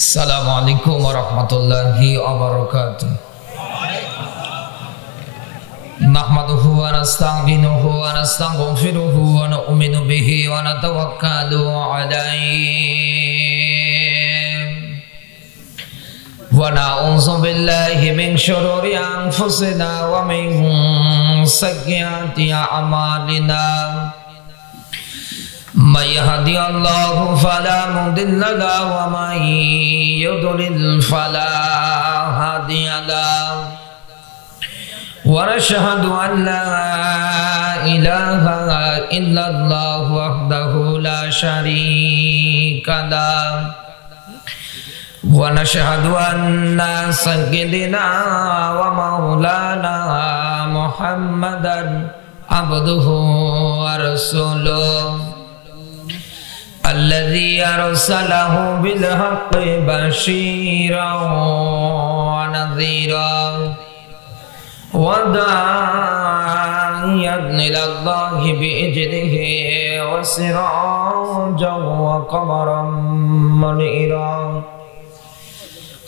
Assalamualaikum warahmatullahi wabarakatuh. Nahmaduhu wa nasta'inuhu wa nastaghfiruhu wa nu'minu bihi wa natawakkalu alayhi wa na'udzu billahi min syururi anfusina wa min sayyiati a'malina. May yahdihillahu fala mudilla lahu wa may yudlil fala hadiya lahu. Wa nashhadu an la ilaha illallah wahdahu la syarika lahu wa nashhadu anna sayyidina wa maulana Muhammadan abduhu wa rasuluh alladzi arsalahu bil haqqi basyiran wa nadhiran wa da'iyan ila Allahi bi'idnihi wa sirajan wa qamaran munira.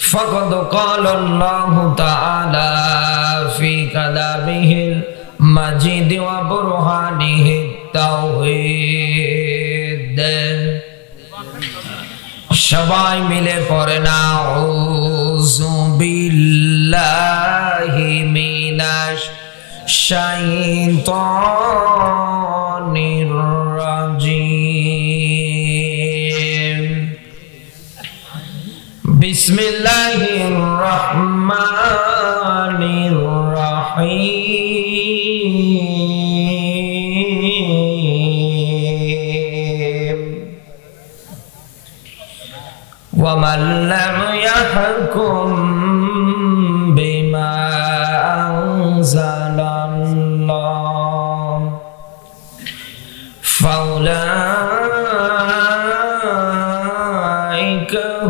Faqad qala Allahu ta'ala fi kalamihil majid wa burhanihi tauhid. সবাই মিলে পড়েন আউযু বিল্লাহি মিনাশ শাইতানির রাজিম। বিসমিল্লাহির রহমানির রহিম। وَمَنْ لَمْ يَحْكُمْ بِمَا أَنْزَلَ اللَّهُ فَأُولَئِكَ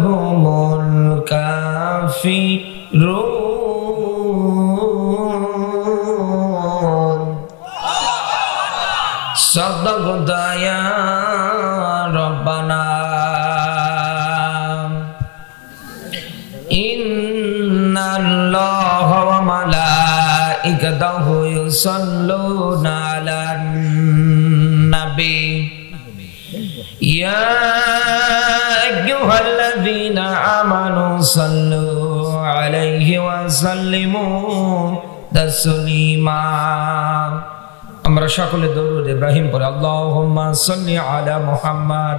هُمُ الْكَافِرُونَ. صدقت يا ربنا. Yusalluna ala nabi ya ayyuhalladzina amanu sallu alaihi wa sallimu taslima. আমরা সকলে দরুদ ইব্রাহিম পড়ি। আল্লাহুম্মা সাল্লি আলা মুহাম্মাদ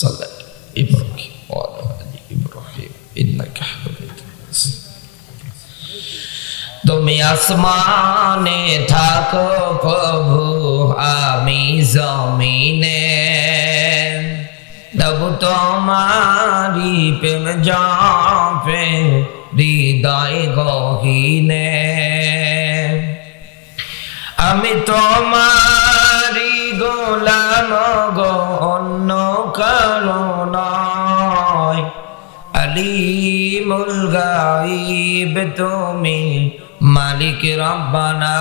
সাল্লাল্লাহু ইব্রাহিম ওয়া আলি ইব্রাহিম ইন্নাকা হামিদুম মাজিদ। তুমি আসমানে থাকো প্রভু আমি জমিনে, তবু তোমারি প্রেম জপে হৃদয় গহীনে। আমি তোমারি গোলাম গো অন্য কারো নয়, আলিমুল গায়ব তুমি মালিক রব্বানা।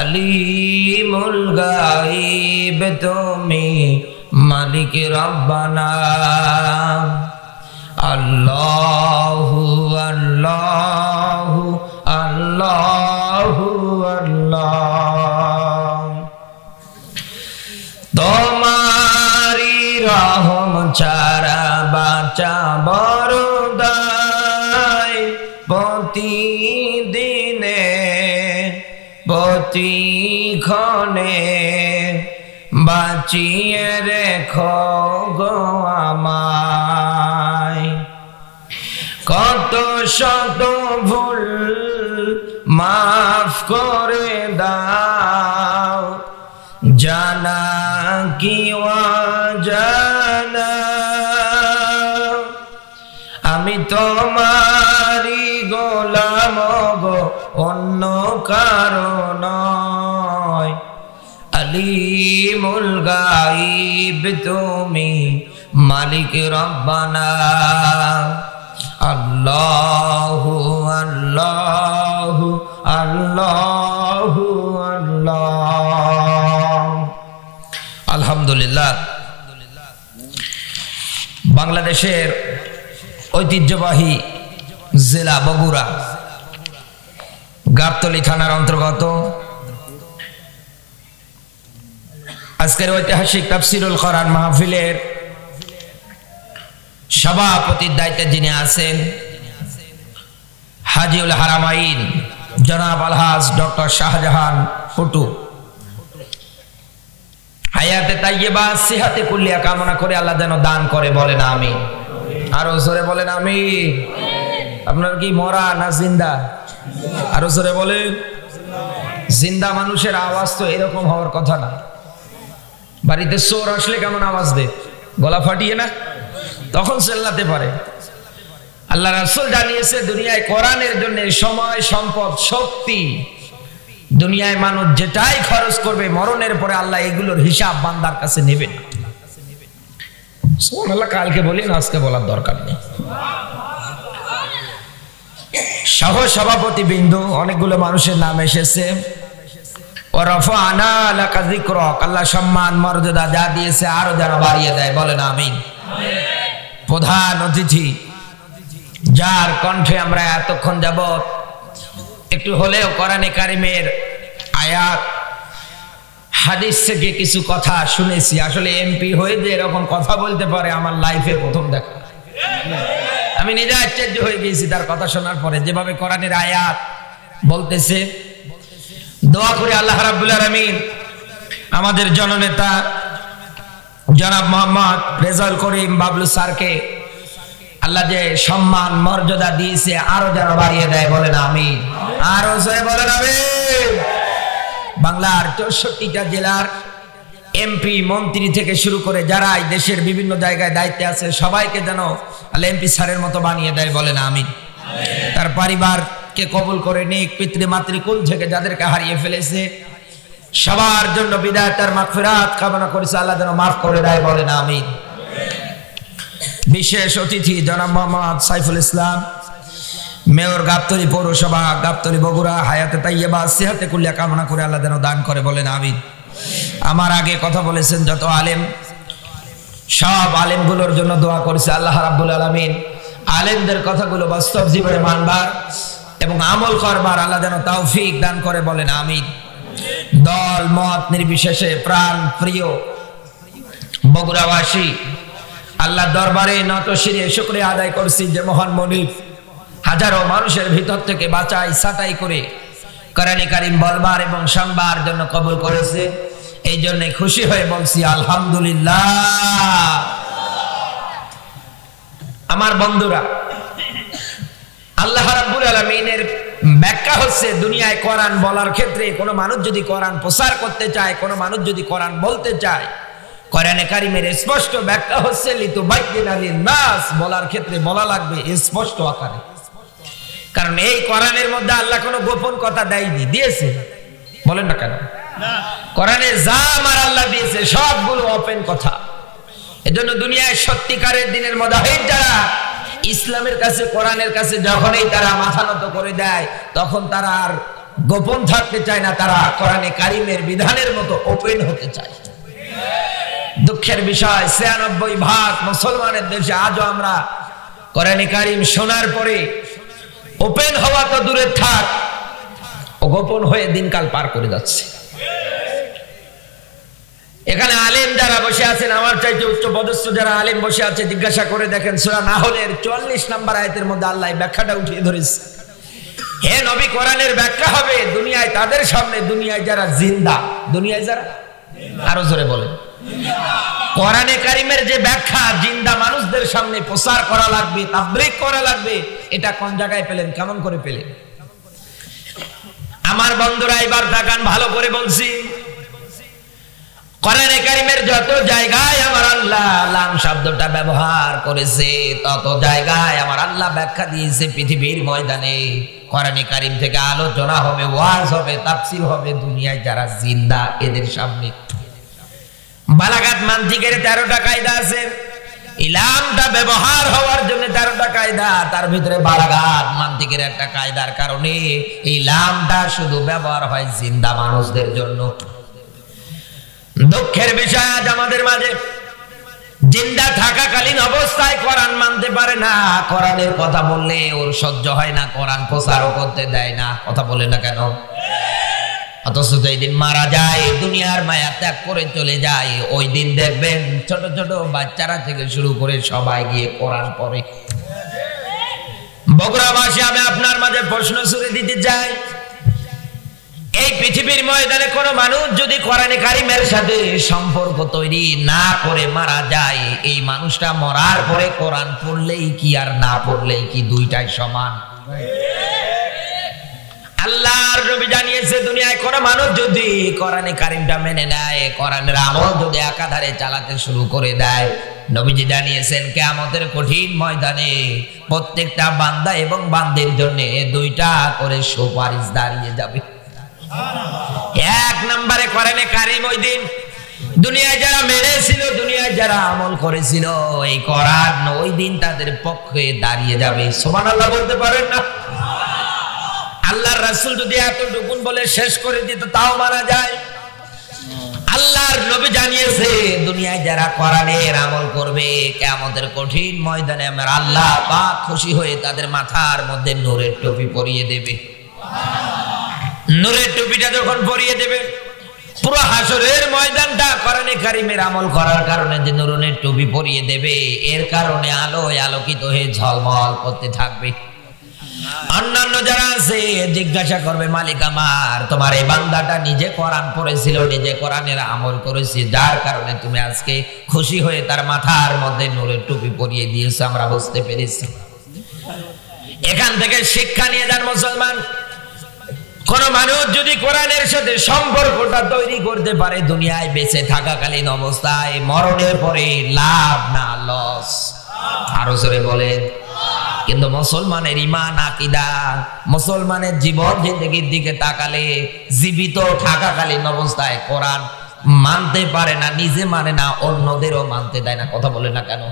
আলিমুল গায়ব তুমি মালিক রব্বানা। আল্লাহু আল্লাহু আল্লাহু আল্লাহ। তোমারি রহম ছাড়া বাঁচা বড় দায়, প্রতিদিনে প্রতিক্ষণে বাঁচিয়ে রেখো গো আমায়। কত শত ভুল মাফ করে দাও, জানা কি অজানা। আমি তোমারি গোলাম গো অন্য কারো নয়, আলিমুল গায়ব তুমি মালিক রব্বানা। আল্লাহু আল্লাহু আল্লাহু আল্লাহ। আলহামদুলিল্লাহ বাংলাদেশের ঐতিহ্যবাহী জেলা বগুড়া গাবতলী থানার অন্তর্গত আজকের ঐতিহাসিক তাফসিরুল কোরআন মাহফিলের সভাপতির দায়িত্বে যিনি আছেন হাজিউল হারামাইন জনাব আলহাজ ডক্টর শাহজাহান ফুটু, হায়াতে তাইয়্যিবা সিহাতে কুল্লিয়া কামনা করে আল্লাহ যেন দান করে, বলেন আমিন। আরো জোরে বলেন আমিন। আপনার কি মরা না জিন্দা? আরো জোরে বলেন। জিন্দা মানুষের আওয়াজ তো এরকম হওয়ার কথা না। বাড়িতে চোর আসলে কেমন আওয়াজ দেয়? গলা ফাটিয়ে না? তখন চেল্লাতে পারে। আল্লাহ রাসূল জানিয়েছে দুনিয়ায় কোরআনের জন্য সময়, সম্পদ, শক্তি, দুনিয়ায় মানুষ যেটাই খরচ করবে মরণের পরে আল্লাহ এগুলোর হিসাব বান্দার কাছে নেবেন। সুবহানাল্লাহ। কালকে বলি না, আজকে বলার দরকার নেই। সহ সভাপতি বিন্দু অনেকগুলো মানুষের নাম এসেছে। আল্লাহ সম্মান মর্যাদা যা দিয়েছে আরো যেন বাড়িয়ে দেয়, বলেন আমিন। প্রধান অতিথি যার কণ্ঠে আমরা এতক্ষণ যাবত একটু হলেও কোরআনে কারিমের আয়াত হাদিস থেকে কিছু কথা শুনেছি। আসলে এমপি হয়ে যে এরকম কথা বলতে পারে আমার লাইফে প্রথম দেখা। আমি নিজে আশ্চর্য হয়ে গিয়েছি তার কথা শোনার পরে, যেভাবে কোরআনের আয়াত বলতেছে। দোয়া করে আল্লাহ রাব্বুল আলামিন আমাদের জননেতা জনাব মোহাম্মদ রেজাউল করিম বাবলু স্যারকে আল্লাহ যে সম্মান মর্যাদা দিয়েছে আরো যেন বাড়িয়ে দেয়, বলেন আমিন। আরো জোরে বলেন আমিন। বাংলার 64টা জেলার এমপি মন্ত্রী থেকে শুরু করে যারা দেশের বিভিন্ন জায়গায় দায়িত্বে আছে সবাইকে যেন আল্লাহ এমপি স্যারের মতো বানিয়ে দেয়, বলেন আমিন। তার পরিবারকে কবুল করে নিক, পিতৃ মাতৃকুল থেকে যাদেরকে হারিয়ে ফেলেছে সবার জন্য বিদায়াত আর মাগফিরাত কামনা করেছে, আল্লাহ যেন মাফ করে দেয়, বলেন আমিন। বিশেষ অতিথি জনাব মোহাম্মদ সাইফুল ইসলাম, মেয়র গাবতলী পৌরসভা গাবতলী বগুড়া, হায়াতে তাইয়্যিবা সিহাতে কুল্লিয়া কামনা করে আল্লাহ যেন দান করে, বলেন আমিন। আমার আগে কথা বলেছেন যত আলেম, সব আলেমগুলোর জন্য দোয়া করেছে আল্লাহ রাব্বুল আলামিন আলেমদের কথাগুলো বাস্তব জীবনে মানবার এবং আমল করবার আল্লাহ যেন তৌফিক দান করে, বলেন আমিন। দল মত নির্বিশেষে প্রাণ প্রিয় বগুড়াবাসী আল্লাহ দরবারে নত শিরে শুকরিয়া আদায় করছি যে মহান মনিব হাজারো মানুষের ভিতর থেকে বাছাই ছাঁটাই করে কোরআনে কারীম বলবার এবং শুনবার জন্য কবুল করেছে। এই জন্য খুশি হয়ে বলছি আলহামদুলিল্লাহ। আমার বন্ধুরা, আল্লাহ রাব্বুল আলামিনের ব্যাখ্যা হচ্ছে দুনিয়ায় কোরআন বলার ক্ষেত্রে কোনো মানুষ যদি কোরআন প্রচার করতে চায়, কোনো মানুষ যদি কোরআন বলতে চায়, কোরআনে কারীমের স্পষ্ট ব্যাখ্যা হচ্ছে লিতুবায়্যিনা লিন-নাস, বলার ক্ষেত্রে বলা লাগবে স্পষ্ট আকারে। কারণ এই কোরআনের মধ্যে আল্লাহ কোনো গোপন কথা দেয়নি, দিয়েছে? বলেন না কেন? কোরআনে যা আমার আল্লাহ দিয়েছে সবগুলো ওপেন কথা। এজন্য দুনিয়ায় সত্যিকারের দিনের মুজাহিদ যারা ইসলামের কাছে কোরআনের কাছে যখনই তারা মাথা নত করে দেয় তখন তারা আর গোপন থাকতে চায় না, তারা কোরআনে কারীমের বিধানের মতো ওপেন হতে চায়। দুঃখের বিষয় ৯৬% মুসলমানের দেশে আজও আমরা কোরআনে কারীম শোনার পরে ওপেন হওয়া তো দূরে থাক, গোপন হয়ে দিনকাল পার করে যাচ্ছে। এখানে আলেম যারা বসে আছেন, আমার চাইতে উচ্চ পদস্থ যারা আলেম বসে আছে, জিজ্ঞাসা করে দেখেন সূরা নাহলের ৪৪ নম্বর আয়াতের মধ্যে আল্লাহ ব্যাখ্যাটা উঠিয়ে ধরেছে। হে নবী, কোরআনের ব্যাখ্যা হবে দুনিয়ায় তাদের সামনে, দুনিয়ায় যারা জিন্দা, দুনিয়ায় যারা, আরো জোরে বলেন, কোরআনে কারীমের যে ব্যাখ্যা জিন্দা মানুষদের সামনে প্রচার করা লাগবে, তাবলীগ করা লাগবে, এটা কোন জায়গায় পেলেন, কেমন করে পেলেন? আমার বন্ধুরা এবার তাকান, ভালো করে বলছি। কোরআনে কারীমের যত জায়গায় আমার আল্লাহ লাম শব্দটা ব্যবহার করেছে তত জায়গায় আমার আল্লাহ ব্যাখ্যা দিয়েছে পৃথিবীর ময়দানে। কোরআনে কারীম থেকে আলোচনা হবে, ওয়াজ হবে, তাফসীর হবে দুনিয়ায় যারা জিন্দা এদের সামনে। বালাগাত মানতিকের 13টা কায়দা আছে, ইলামটা ব্যবহার হওয়ার জন্য 13টা কায়দা, তার ভিতরে বালাগাত মানতিকের একটা কায়দার কারণে ইলামটা শুধু ব্যবহার হয় জিন্দা মানুষদের জন্য। দুঃখের বিষয় আজ আমাদের মাঝে জিন্দা থাকাকালীন অবস্থায় কোরআন মানতে পারে না, কোরআনের কথা বললে ওর সহ্য হয় না, কোরআন প্রচারও করতে দেয় না। কথা বলে না কেন? অথচ যেই দিন মারা যায়, দুনিয়ার মায়া ত্যাগ করে চলে যায়, ওই দিন দেখবেন ছোট ছোট বাচ্চারা থেকে শুরু করে সবাই গিয়ে কোরআন পড়ে। বগুড়াবাসী, আমি আপনার মাঝে প্রশ্ন ছুড়ে দিতে চাই, এই পৃথিবীর ময়দানে কোনো মানুষ যদি কোরআনে কারিমের সাথে সম্পর্ক তৈরি না করে মারা যায়, এই মানুষটা মরার পরে কোরআন পড়লেই কি আর না পড়লেই কি দুইটাই সমান? আল্লাহর নবী জানিয়েছে, দুনিয়ায় কোনো মানুষ যদি কোরআনে কারিমটা মেনে নেয়, কোরআনের আমল যদি একাধারে চালাতে শুরু করে দেয়, নবীজি জানিয়েছেন কিয়ামতের কঠিন ময়দানে প্রত্যেকটা বান্দা এবং বান্দির জন্য দুইটা করে সুপারিশ দাঁড়িয়ে যাবে। এক নম্বরে কোরআনে কারিম ওই দিন দুনিয়ায় যারা মেনেছিল, দুনিয়ায় যারা আমল করেছিল, এই কোরআন ওই দিন তাদের পক্ষে দাঁড়িয়ে যাবে। সুবহানাল্লাহ বলতে পারেন না? আল্লাহর রাসূল যদি এতটুকুন বলে শেষ করে দিত তাও মানা যায়। আল্লাহর নবী জানিয়েছে, দুনিয়ায় যারা কোরআনের আমল করবে, কিয়ামতের কঠিন ময়দানে আমার আল্লাহ পাক খুশি হয়ে তাদের মাথার মধ্যে নূরের টুপি পরিয়ে দেবে। নূরের টুপিটা যখন পরিয়ে দেবে, পুরো হাসরের ময়দানটা কোরআনে কারিমের আমল করার কারণে যে নূরের টুপি পরিয়ে দেবে, এর কারণে আলোয় আলোকিত হয়ে ঝলমল করতে থাকবে। অন্যান্য যারা আছে জিজ্ঞাসা করবে, মালিক আমার, তোমার এই বান্দাটা নিজে কোরআন পড়েছিল, নিজে কোরআনের আমল করেছে, যার কারণে তুমি আজকে খুশি হয়ে তার মাথার মধ্যে নূরের টুপি পরিয়ে দিয়েছো, আমরা বুঝতে পেরেছি। এখান থেকে শিক্ষা নিয়ে যান মুসলমান, কোন মানুষ যদি কোরআনের সাথে সম্পর্কটা তৈরি করতে পারে দুনিয়ায় বেঁচে থাকাকালীন অবস্থায়, মরণের পরে লাভ না লস? আরো জোরে বলেন। কিন্তু মুসলমানের ঈমান আকীদা, মুসলমানের জীবন জিন্দেগির দিকে তাকালে জীবিত থাকাকালীন অবস্থায় কোরআন মানতে পারে না, নিজে মানে না, অন্যদেরও মানতে দেয় না। কথা বলে না কেন?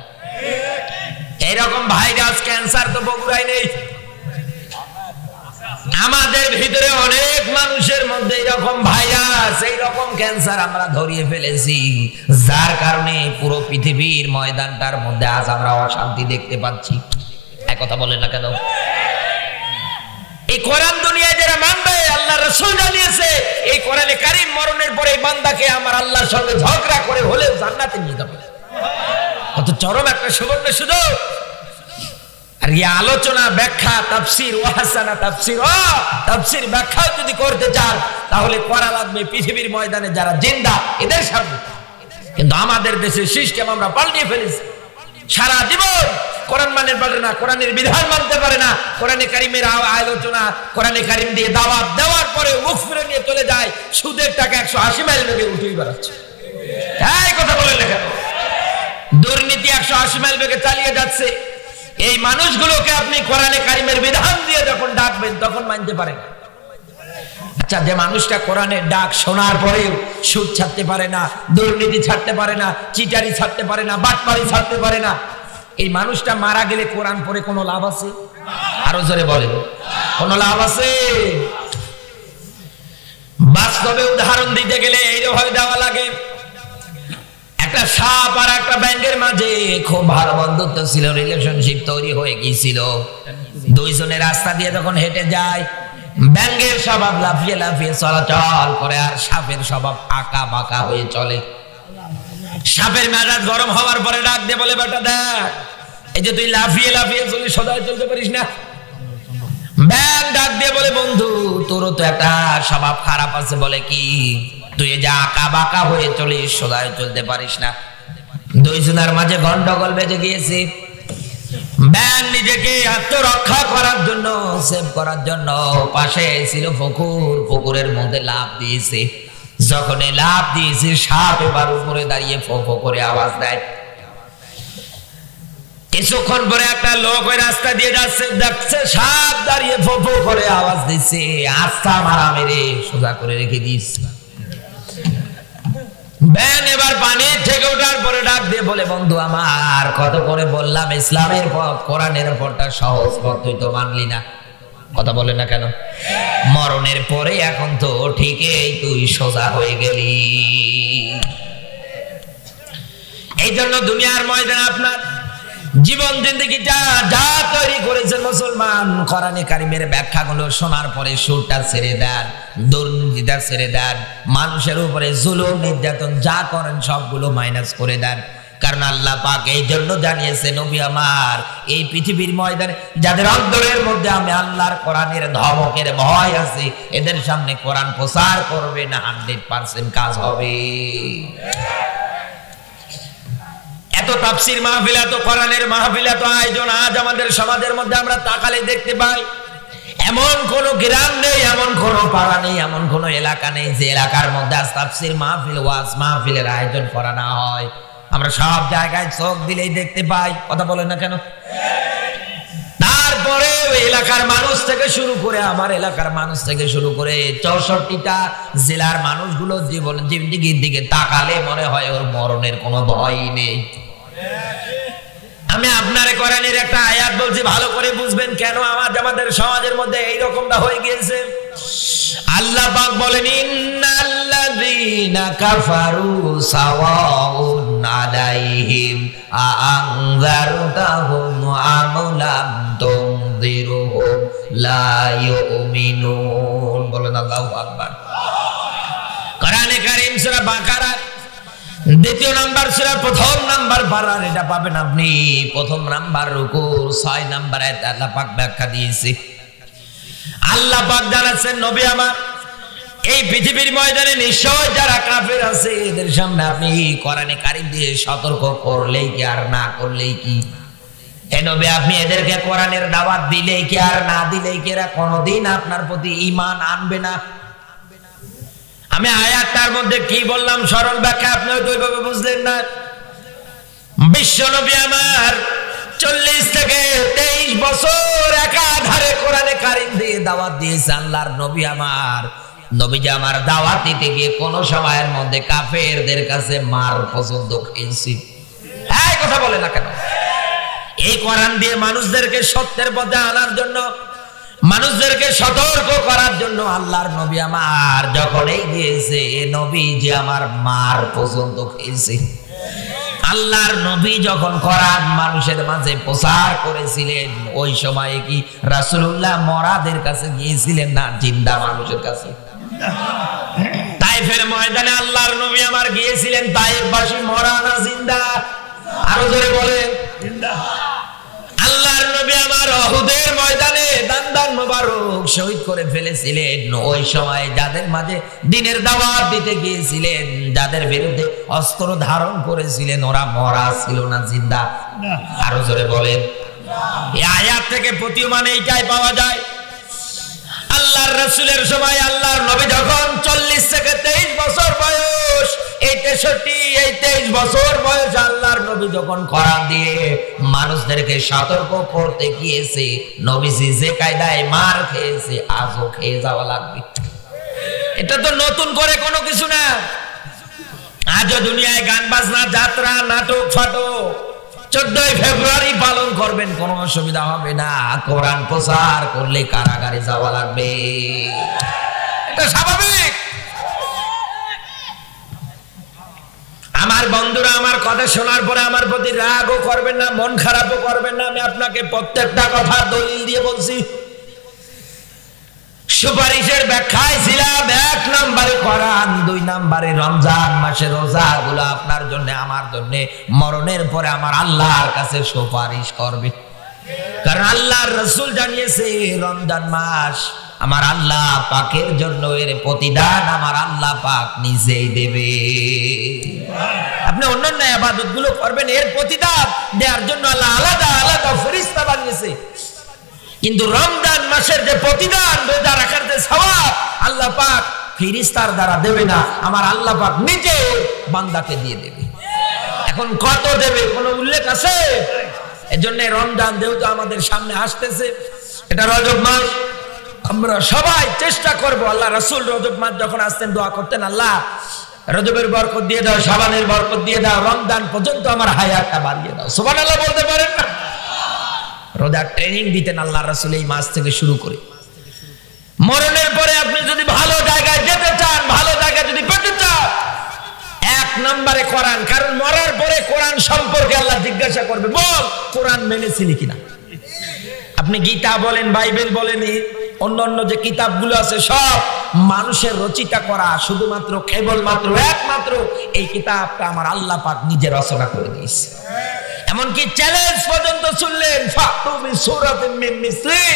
এইরকম ভাইরাস ক্যান্সার তো বগুড়ায় নেই, আমাদের ভিতরে অনেক মানুষের মধ্যে এরকম ভাইরাস, এইরকম ক্যান্সার আমরা ধরিয়ে ফেলেছি, যার কারণে পুরো পৃথিবীর ময়দানটার মধ্যে আজ আমরা অশান্তি দেখতে পাচ্ছি। এক কথা বলেন না কেন? এই কোরআন দুনিয়ায় যারা মানবে, আল্লাহ রাসূল জানিয়েছে, এই কোরআনে কারীম মরণের পরে বান্দাকে আমার আল্লাহর সঙ্গে ঝগড়া করে হলে জান্নাতে নিয়ে যাবে। কত চরম একটা সুবর্ণ সুযোগ। আর এই আলোচনা, ব্যাখ্যা, তাফসীর, ওয়াহাসানা তাফসীর, তাফসীর ব্যাখ্যা যদি করতে চান তাহলে করা লাগবে পৃথিবীর ময়দানে যারা জিন্দা এদের সামনে। কিন্তু আমাদের দেশের সিস্টেম আমরা পাল্টিয়ে ফেলেছি। সারা জীবন কোরআন মানে পারে না, কোরআনের বিধান মানতে পারে না, কোরআনে কারিমের আলোচনা, কোরআনে কারিম দিয়ে দাওয়াত দেওয়ার পরে মুখ ফিরে নিয়ে চলে যায়, সুদের টাকা 180 মাইল বেগে উঠেই বেড়াচ্ছে। এই কথা বলে লেখা, দুর্নীতি 180 মাইল বেগে চালিয়ে যাচ্ছে। এই মানুষগুলোকে আপনি কোরআনে কারিমের বিধান দিয়ে যখন ডাকবেন তখন মানতে পারেন। আচ্ছা, যে মানুষটা কোরআনের ডাক শোনার পরে সুদ ছাড়তে পারে না, দুর্নীতি ছাড়তে পারে না, চিটারি ছাড়তে পারে না, বাটপারি ছাড়তে পারে না, এই মানুষটা মারা গেলে কোরআন পড়ে কোনো লাভ আছে? আরো জোরে বলেন, কোনো লাভ আছে? বাস্তবে উদাহরণ দিতে গেলে এইভাবে দেওয়া লাগে। একটা সাপ আর একটা ব্যাঙের মাঝে খুব ভালো বন্ধুত্ব ছিল, রিলেশনশিপ তৈরি হয়ে গিয়েছিল। দুইজনে রাস্তা দিয়ে যখন হেঁটে যায়, ব্যাঙের স্বভাব লাফিয়ে লাফিয়ে চলাচল করে, আর সাপের স্বভাব আঁকা বাঁকা হয়ে চলে। সাপের মেজাজ গরম হওয়ার পরে ডাক দিয়ে বলে, বেটা দেখ, এই যে তুই লাফিয়ে লাফিয়ে চলি, সদাই চলতে পারিস না। ব্যাঙ ডাক দিয়ে বলে, বন্ধু তোরও তো একটা স্বভাব খারাপ আছে। বলে কি? তুই যে আঁকা বাঁকা হয়ে চলিস, সদাই চলতে পারিস না। দুইজনের মাঝে গন্ডগোল বেজে গিয়েছে। ব্যাঙ নিজেকে আত্মরক্ষা করার জন্য, সেভ করার জন্য পাশে ছিল পুকুর, পুকুরের মধ্যে লাফ দিয়েছে। যখন লাফ দিয়েছে, সাপ এবার উপরে দাঁড়িয়ে ফো ফো করে আওয়াজ দেয়। কিছুক্ষণ পরে একটা লোক ওই রাস্তা দিয়ে যাচ্ছে, দেখছে সাপ দাঁড়িয়ে ফো ফো করে আওয়াজ দিচ্ছে, আস্থা মারা মেরে সোজা করে রেখে দিয়েছে। ব্যান এবার পানির থেকে ওঠার পরে ডাক দিয়ে বলে, বন্ধু আমার, কত করে বললাম ইসলামের পথ, কোরআনের পথটা সহজ পথ, তুই তো মানলি না। কথা বলে না কেন? মরণের পরে এখন তো ঠিকই তুই সোজা হয়ে গেলি। এই জন্য দুনিয়ার ময়দানে আপনার জীবন জিন্দেগিটা যা তৈরি করেছেন মুসলমান, কোরআনে কারিমের ব্যাখ্যাগুলো শোনার পরে সুরটা ছেড়ে দেন, দুর্নীতিটা ছেড়ে দেন, মানুষের উপরে জুলুম নির্যাতন যা করেন সবগুলো মাইনাস করে দেন। কারণ আল্লাহ পাক এই জন্য জানিয়েছে, নবী আমার এই পৃথিবীর ময়দানে যাদের অন্তরের মধ্যে আমি আল্লাহর কোরআনের ধমকের ভয় আছে, এদের সামনে কোরআন প্রচার করবে না, 100% কাজ হবে। এত তাফসীর মাহফিল, এত কোরআনের মাহফিল, এত আয়োজন আজ আমাদের সমাজের মধ্যে আমরা তাকালে দেখতে পাই, এমন কোন গ্রাম নেই, এমন কোন পাড়া নেই, এমন কোন এলাকা নেই যে এলাকার মধ্যে আজ তাফসীর মাহফিল, ওয়াজ মাহফিলের আয়োজন করা না হয়। আমরা সব জায়গায় চোখ দিলেই দেখতে পাই, কথা বলেন না কেন? তারপরে ওই এলাকার মানুষ থেকে শুরু করে, আমার এলাকার মানুষ থেকে শুরু করে 64টা জেলার মানুষগুলো জীবন জিন্দেগির দিকে তাকালে মনে হয় ওর মরণের কোনো ভয় নেই। আমি আপনারে কোরআনের একটা আয়াত বলছি, ভালো করে বুঝবেন কেন আমাদের সমাজের মধ্যে এই রকমটা হয়ে গিয়েছে। আল্লাহ পাক বলেন, ইন্নাল্লাযীনা কাফারু সাওয়াউন আলাইহিম আআনযারতাহুম আম লাম তুনযিরহুম লা ইউমিনুন। বলেন আল্লাহু আকবার। কোরআনে কারীম সূরা বাকারা 2 নাম্বার সূরা 1 নাম্বার পারা, এটা পাবেন আপনি 1 নাম্বার রুকুর 6 নাম্বার আয়াত আল্লাহ পাক ব্যাখ্যা দিয়েছে। আল্লাহ পাক জানাচ্ছেন, নবী আমার এই পৃথিবীর ময়দানে নিশ্চয় যারা কাফের আছে এদের সামনে আপনি কোরআনে কারীম দিয়ে সতর্ক করলেই কি আর না করলেই কি? হে নবী, আপনি এদেরকে কোরআনের দাওয়াত দিলেই কি আর না দিলেই কি এরা কোনোদিন আপনার প্রতি ঈমান আনবে না। আমি আয়াতটার মধ্যে কি বললাম সরল ব্যাখ্যা আপনি হয়তো ওইভাবে বুঝলেন না। বিশ্ব নবী আমার 40 থেকে 23 বছর একাধারে কোরআনে কারীম দিয়ে দাওয়াত দিয়েছে। আল্লাহর নবী আমার, নবীজি আমার দাওয়াত দিতে গিয়ে কোন সময়ের মধ্যে কাফেরদের কাছে মার পর্যন্ত খেয়েছি। এই কথা বলে না কেন? এই কোরআন দিয়ে মানুষদেরকে সত্যের পথে আনার জন্য, মানুষদেরকে সতর্ক করার জন্য আল্লাহর নবী আমার যখন এই গিয়েছে, নবীজি আমার মার পর্যন্ত খেয়েছে। আল্লাহর নবী যখন কোরআন মানুষের মাঝে প্রচার করেছিলেন, ওই সময়ে কি রাসূলুল্লাহ মরাদের কাছে গিয়েছিলেন না জিন্দা মানুষের কাছে? তাইফের ময়দানে আল্লাহর নবী আমার গিয়েছিলেন, তাইফবাসী মরা না জিন্দা? আরো জোরে বলেন জিন্দা। আল্লাহর নবী আমার উহুদের ময়দানে দান মোবারক শহীদ করে ফেলেছিলেন। ওই সময় যাদের মাঝে দ্বীনের দাওয়াত দিতে গিয়েছিলেন, যাদের বিরুদ্ধে অস্ত্র ধারণ করেছিলেন, ওরা মরা ছিল না জিন্দা? আরো জোরে বলেন। এই আয়াত থেকে প্রতীয়মান এইটাই পাওয়া যায়, আল্লাহর রাসূলের সময় আল্লাহর নবী যখন 40 থেকে 23 বছর বয়স, এই 23 বছর বয়স আল্লাহর নবী যখন কোরআন দিয়ে মানুষদেরকে সতর্ক করতে গিয়েছে, নবীজি যে কায়দায় মার খেয়েছে আজও খেয়ে যাওয়া লাগবে। এটা তো নতুন করে কোনো কিছু না। আজও দুনিয়ায় গান বাজনা, যাত্রা, নাটক, ফাটক 14 ফেব্রুয়ারি পালন করবেন, কোনো অসুবিধা হবে না। কোরআন প্রচার করলে কারাগারে যাওয়া লাগবে, এটা স্বাভাবিক। আমার বন্ধুরা, আমার কথা শোনার পরে আমার প্রতি রাগও করবেন না, মন খারাপও করবেন না। আমি আপনাকে প্রত্যেকটা কথা দলিল দিয়ে বলছি। সুপারিশের ব্যাখ্যায় ছিলাম 1 নম্বরে কোরআন, 2 নম্বরে রমজান মাসের রোজাগুলো আপনার জন্য আমার জন্য মরণের পরে আমার আল্লাহর কাছে সুপারিশ করবে। কারণ আল্লাহর রাসূল জানিয়েছে রমজান মাস আমার আল্লাহ পাকের জন্য, এর প্রতিদান আমার আল্লাহ পাক নিজেই দেবে। আপনি অন্যান্য ইবাদত গুলো করবেন, এর প্রতিদান দেওয়ার জন্য আল্লাহ আলাদা আলাদা ফেরেশতা বানিয়েছে। কিন্তু রমজান মাসের যে প্রতিদান, রোজা রাখার যে সওয়াব আল্লাহ পাক ফেরেশতার দ্বারা দেবে না, আমার আল্লাহ পাক নিজে বান্দাকে দিয়ে দেবে। এখন কত দেবে কোনো উল্লেখ আছে? এজন্য রমজান যেহেতু আমাদের সামনে আসতেছে, এটা রজব মাস, আমরা সবাই চেষ্টা করব। আল্লাহ রাসূল রজব মাস যখন আসতেন দোয়া করতেন, আল্লাহ রজবের বরকত দিয়ে দাও, শাবানের বরকত দিয়ে দাও, রমজান পর্যন্ত আমার হায়াতটা বাড়িয়ে দাও। সুবহানাল্লাহ বলতে পারেন না? রোজার ট্রেনিং দিতেন আল্লাহ রাসূল এই মাস থেকে শুরু করে। মরণের পরে আপনি যদি ভালো জায়গায় যেতে চান, ভালো জায়গা যদি পেতে চান, 1 নম্বরে কোরআন। কারণ মরার পরে কোরআন সম্পর্কে আল্লাহ জিজ্ঞাসা করবে, বল কোরআন মেনেছিলি কিনা। আপনি গীতা বলেন, বাইবেল বলেন, অন্যান্য যে কিতাবগুলো আছে সব মানুষের রচিত করা, শুধুমাত্র কেবলমাত্র একমাত্র এই কিতাবটা আমার আল্লাহ পাক নিজে রচনা করে দিয়েছে। এমনকি চ্যালেঞ্জ পর্যন্ত শুনলেন, ফাতু বিসূরাতিন মিন মিসলি,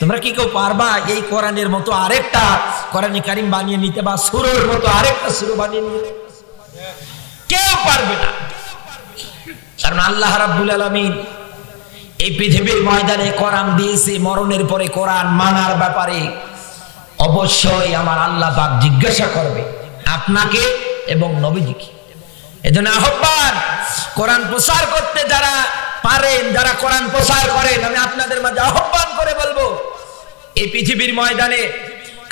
তোমরা কি কেউ পারবা এই কোরআনের মতো আরেকটা কোরআনে কারীম বানিয়ে নিতে, বা সূরার মতো আরেকটা সূরা বানিয়ে নিতে? কেউ পারবে না। কারণ আল্লাহ রাব্বুল আলামিন এই পৃথিবীর ময়দানে কোরআন দিয়েছে, মরণের পরে কোরআন মানার ব্যাপারে অবশ্যই আমার আল্লাহ পাক জিজ্ঞাসা করবে আপনাকে এবং নবীজিকে। এজন্য আহ্বান, কোরআন প্রচার করতে যারা পারেন, যারা কোরআন প্রচার করেন, আমি আপনাদের মাঝে আহ্বান করে বলবো, এই পৃথিবীর ময়দানে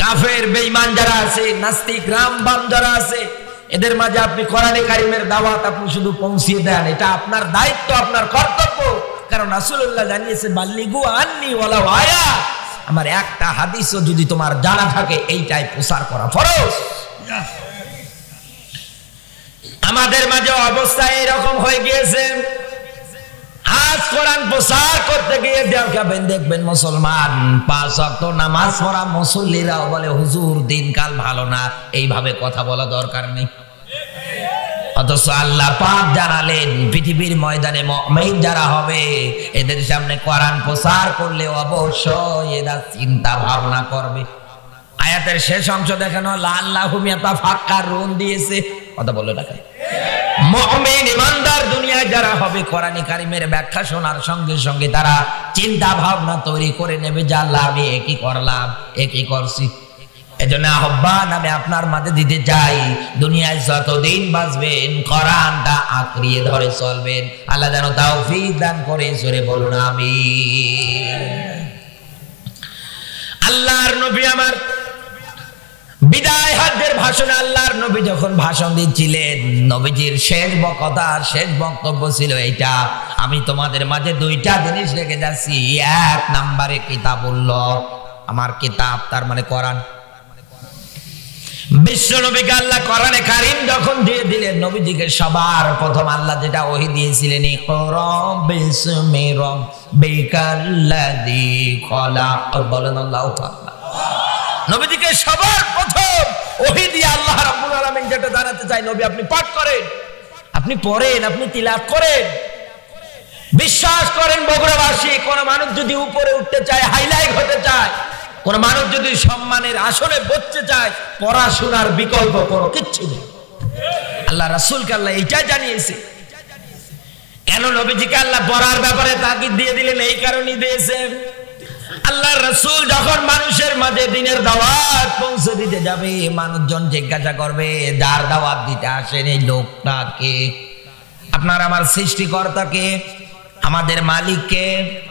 কাফের বেঈমান যারা আছে, নাস্তিক রামবাম যারা আছে, এদের মাঝে আপনি কোরআনে কারীমের দাওয়াত আপনি শুধু পৌঁছিয়ে দেন, এটা আপনার দায়িত্ব, আপনার কর্তব্য। কারণ রাসূলুল্লাহ জানিয়েছে, বাল্লিগু আন্নি ওয়ালাউ আয়া, আমার একটা হাদিসও যদি তোমার জানা থাকে এইটাই প্রচার করা ফরজ। আমাদের মাঝে অবস্থা এরকম হয়ে গিয়েছে, আজ কোরআন প্রচার করতে গিয়ে দেখবেন মুসলমান 5 ওয়াক্ত নামাজ পড়া মুসল্লিরাও বলে, হুজুর দিনকাল ভালো না, এইভাবে কথা বলা দরকার নেই। অথচ আল্লাহ পাক জানালেন পৃথিবীর ময়দানে মুমিন যারা হবে এদের সামনে কোরআন প্রচার করলে অবশ্যই এরা চিন্তা ভাবনা করবে। আয়াতের শেষ অংশ দেখানো, লাল্লাহু ইয়াতাফাক্কারুন দিয়েছে, কথা বলে রাখেন। মুমিন ইমানদার দুনিয়ায় যারা হবে কোরআনে কারীমের ব্যাখ্যা শোনার সঙ্গে সঙ্গে তারা চিন্তা ভাবনা তৈরি করে নেবে যে আল্লাহ আমি একই করলাম, একই করছি। এজন্য আহ্বান আমি আপনার মাঝে দিতে চাই, দুনিয়ায় যতদিন বাঁচবেন কোরআনটা আঁকড়িয়ে ধরে চলবেন। আল্লাহ যেন তৌফিক দান করে, জোরে বলুন আমিন। আল্লাহর নবী আমার বিদায় হজ্জের ভাষণে আল্লাহর নবী যখন ভাষণ দিচ্ছিলেন, নবীজির শেষ কথা, শেষ বক্তব্য ছিল এইটা, আমি তোমাদের মাঝে 2টা জিনিস রেখে যাচ্ছি। 1 নম্বরে কিতাবুল্লাহ, আমার কিতাব, তার মানে কোরআন। বিশ্ব নবীকে আল্লাহ কোরআনে কারীম যখন দিয়ে দিলেন, নবীজিকে সবার প্রথম আল্লাহ যেটা ওহী দিয়েছিলেন, ইকরা বিসমি রাব্বিকাল্লাযী খলাক, বলেন আল্লাহু আকবার। নবীজিকে সবার প্রথম ওহী দিয়ে আল্লাহ রাব্বুল আলামিন যেটা জানাতে চাই, নবী আপনি পাঠ করেন, আপনি পড়েন, আপনি তিলাওয়াত করেন। বিশ্বাস করেন বগুড়াবাসী, কোন মানুষ যদি উপরে উঠতে চায়, হাইলাইট হতে চায়, কোন মানুষ যদি সম্মানের আসনে বসতে চায়, পড়াশোনার বিকল্প কোনো কিচ্ছু নেই। আল্লাহ রাসূলকে আল্লাহ এইটাই জানিয়েছে। কেন নবীজিকে আল্লাহ পড়ার ব্যাপারে তাকিদ দিয়ে দিলেন? এই কারণেই দিয়েছেন, আল্লাহ রাসূল যখন মানুষের মাঝে দ্বীনের দাওয়াত পৌঁছে দিতে যাবে, মানুষজন জিজ্ঞাসা করবে, যার দাওয়াত দিতে আসেন এই লোকটাকে, আপনার আমার সৃষ্টিকর্তাকে, আমাদের মালিককে।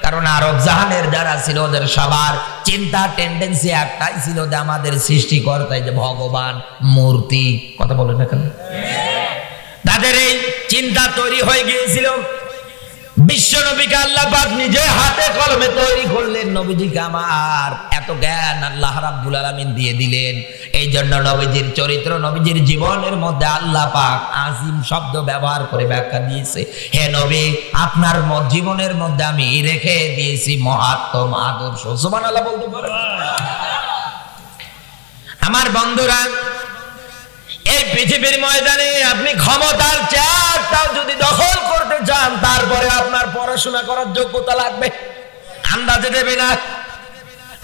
কারণ আরব জাহানের যারা ছিল ওদের সবার চিন্তা টেন্ডেন্সি একটাই ছিল যে আমাদের সৃষ্টিকর্তা যে ভগবান, মূর্তি, কথা বলেন না কেন? তাদের এই চিন্তা তৈরি হয়ে গিয়েছিল। বিশ্ব নবীকে আল্লাহ পাক নিজে হাতে কলমে তৈরি করলেন। নবীজিকে আমার এত জ্ঞান আল্লাহ রাব্বুল আলামিন দিয়ে দিলেন। এই জন্য নবীজির চরিত্র, নবীজির জীবনের মধ্যে আল্লাহ পাক আজিম শব্দ ব্যবহার করে ব্যাখ্যা দিয়েছে। হে নবী, আপনার জীবনের মধ্যে আমি রেখে দিয়েছি মহাত্তম আদর্শ। সুবহানাল্লাহ বলতে পারেন? আমার বন্ধুরা, এই পৃথিবীর ময়দানে আপনি ক্ষমতার চেয়ারটাও যদি দখল করতে চান, তারপরে আপনার পড়াশোনা করার যোগ্যতা লাগবে। আন্দাজে দেবে না।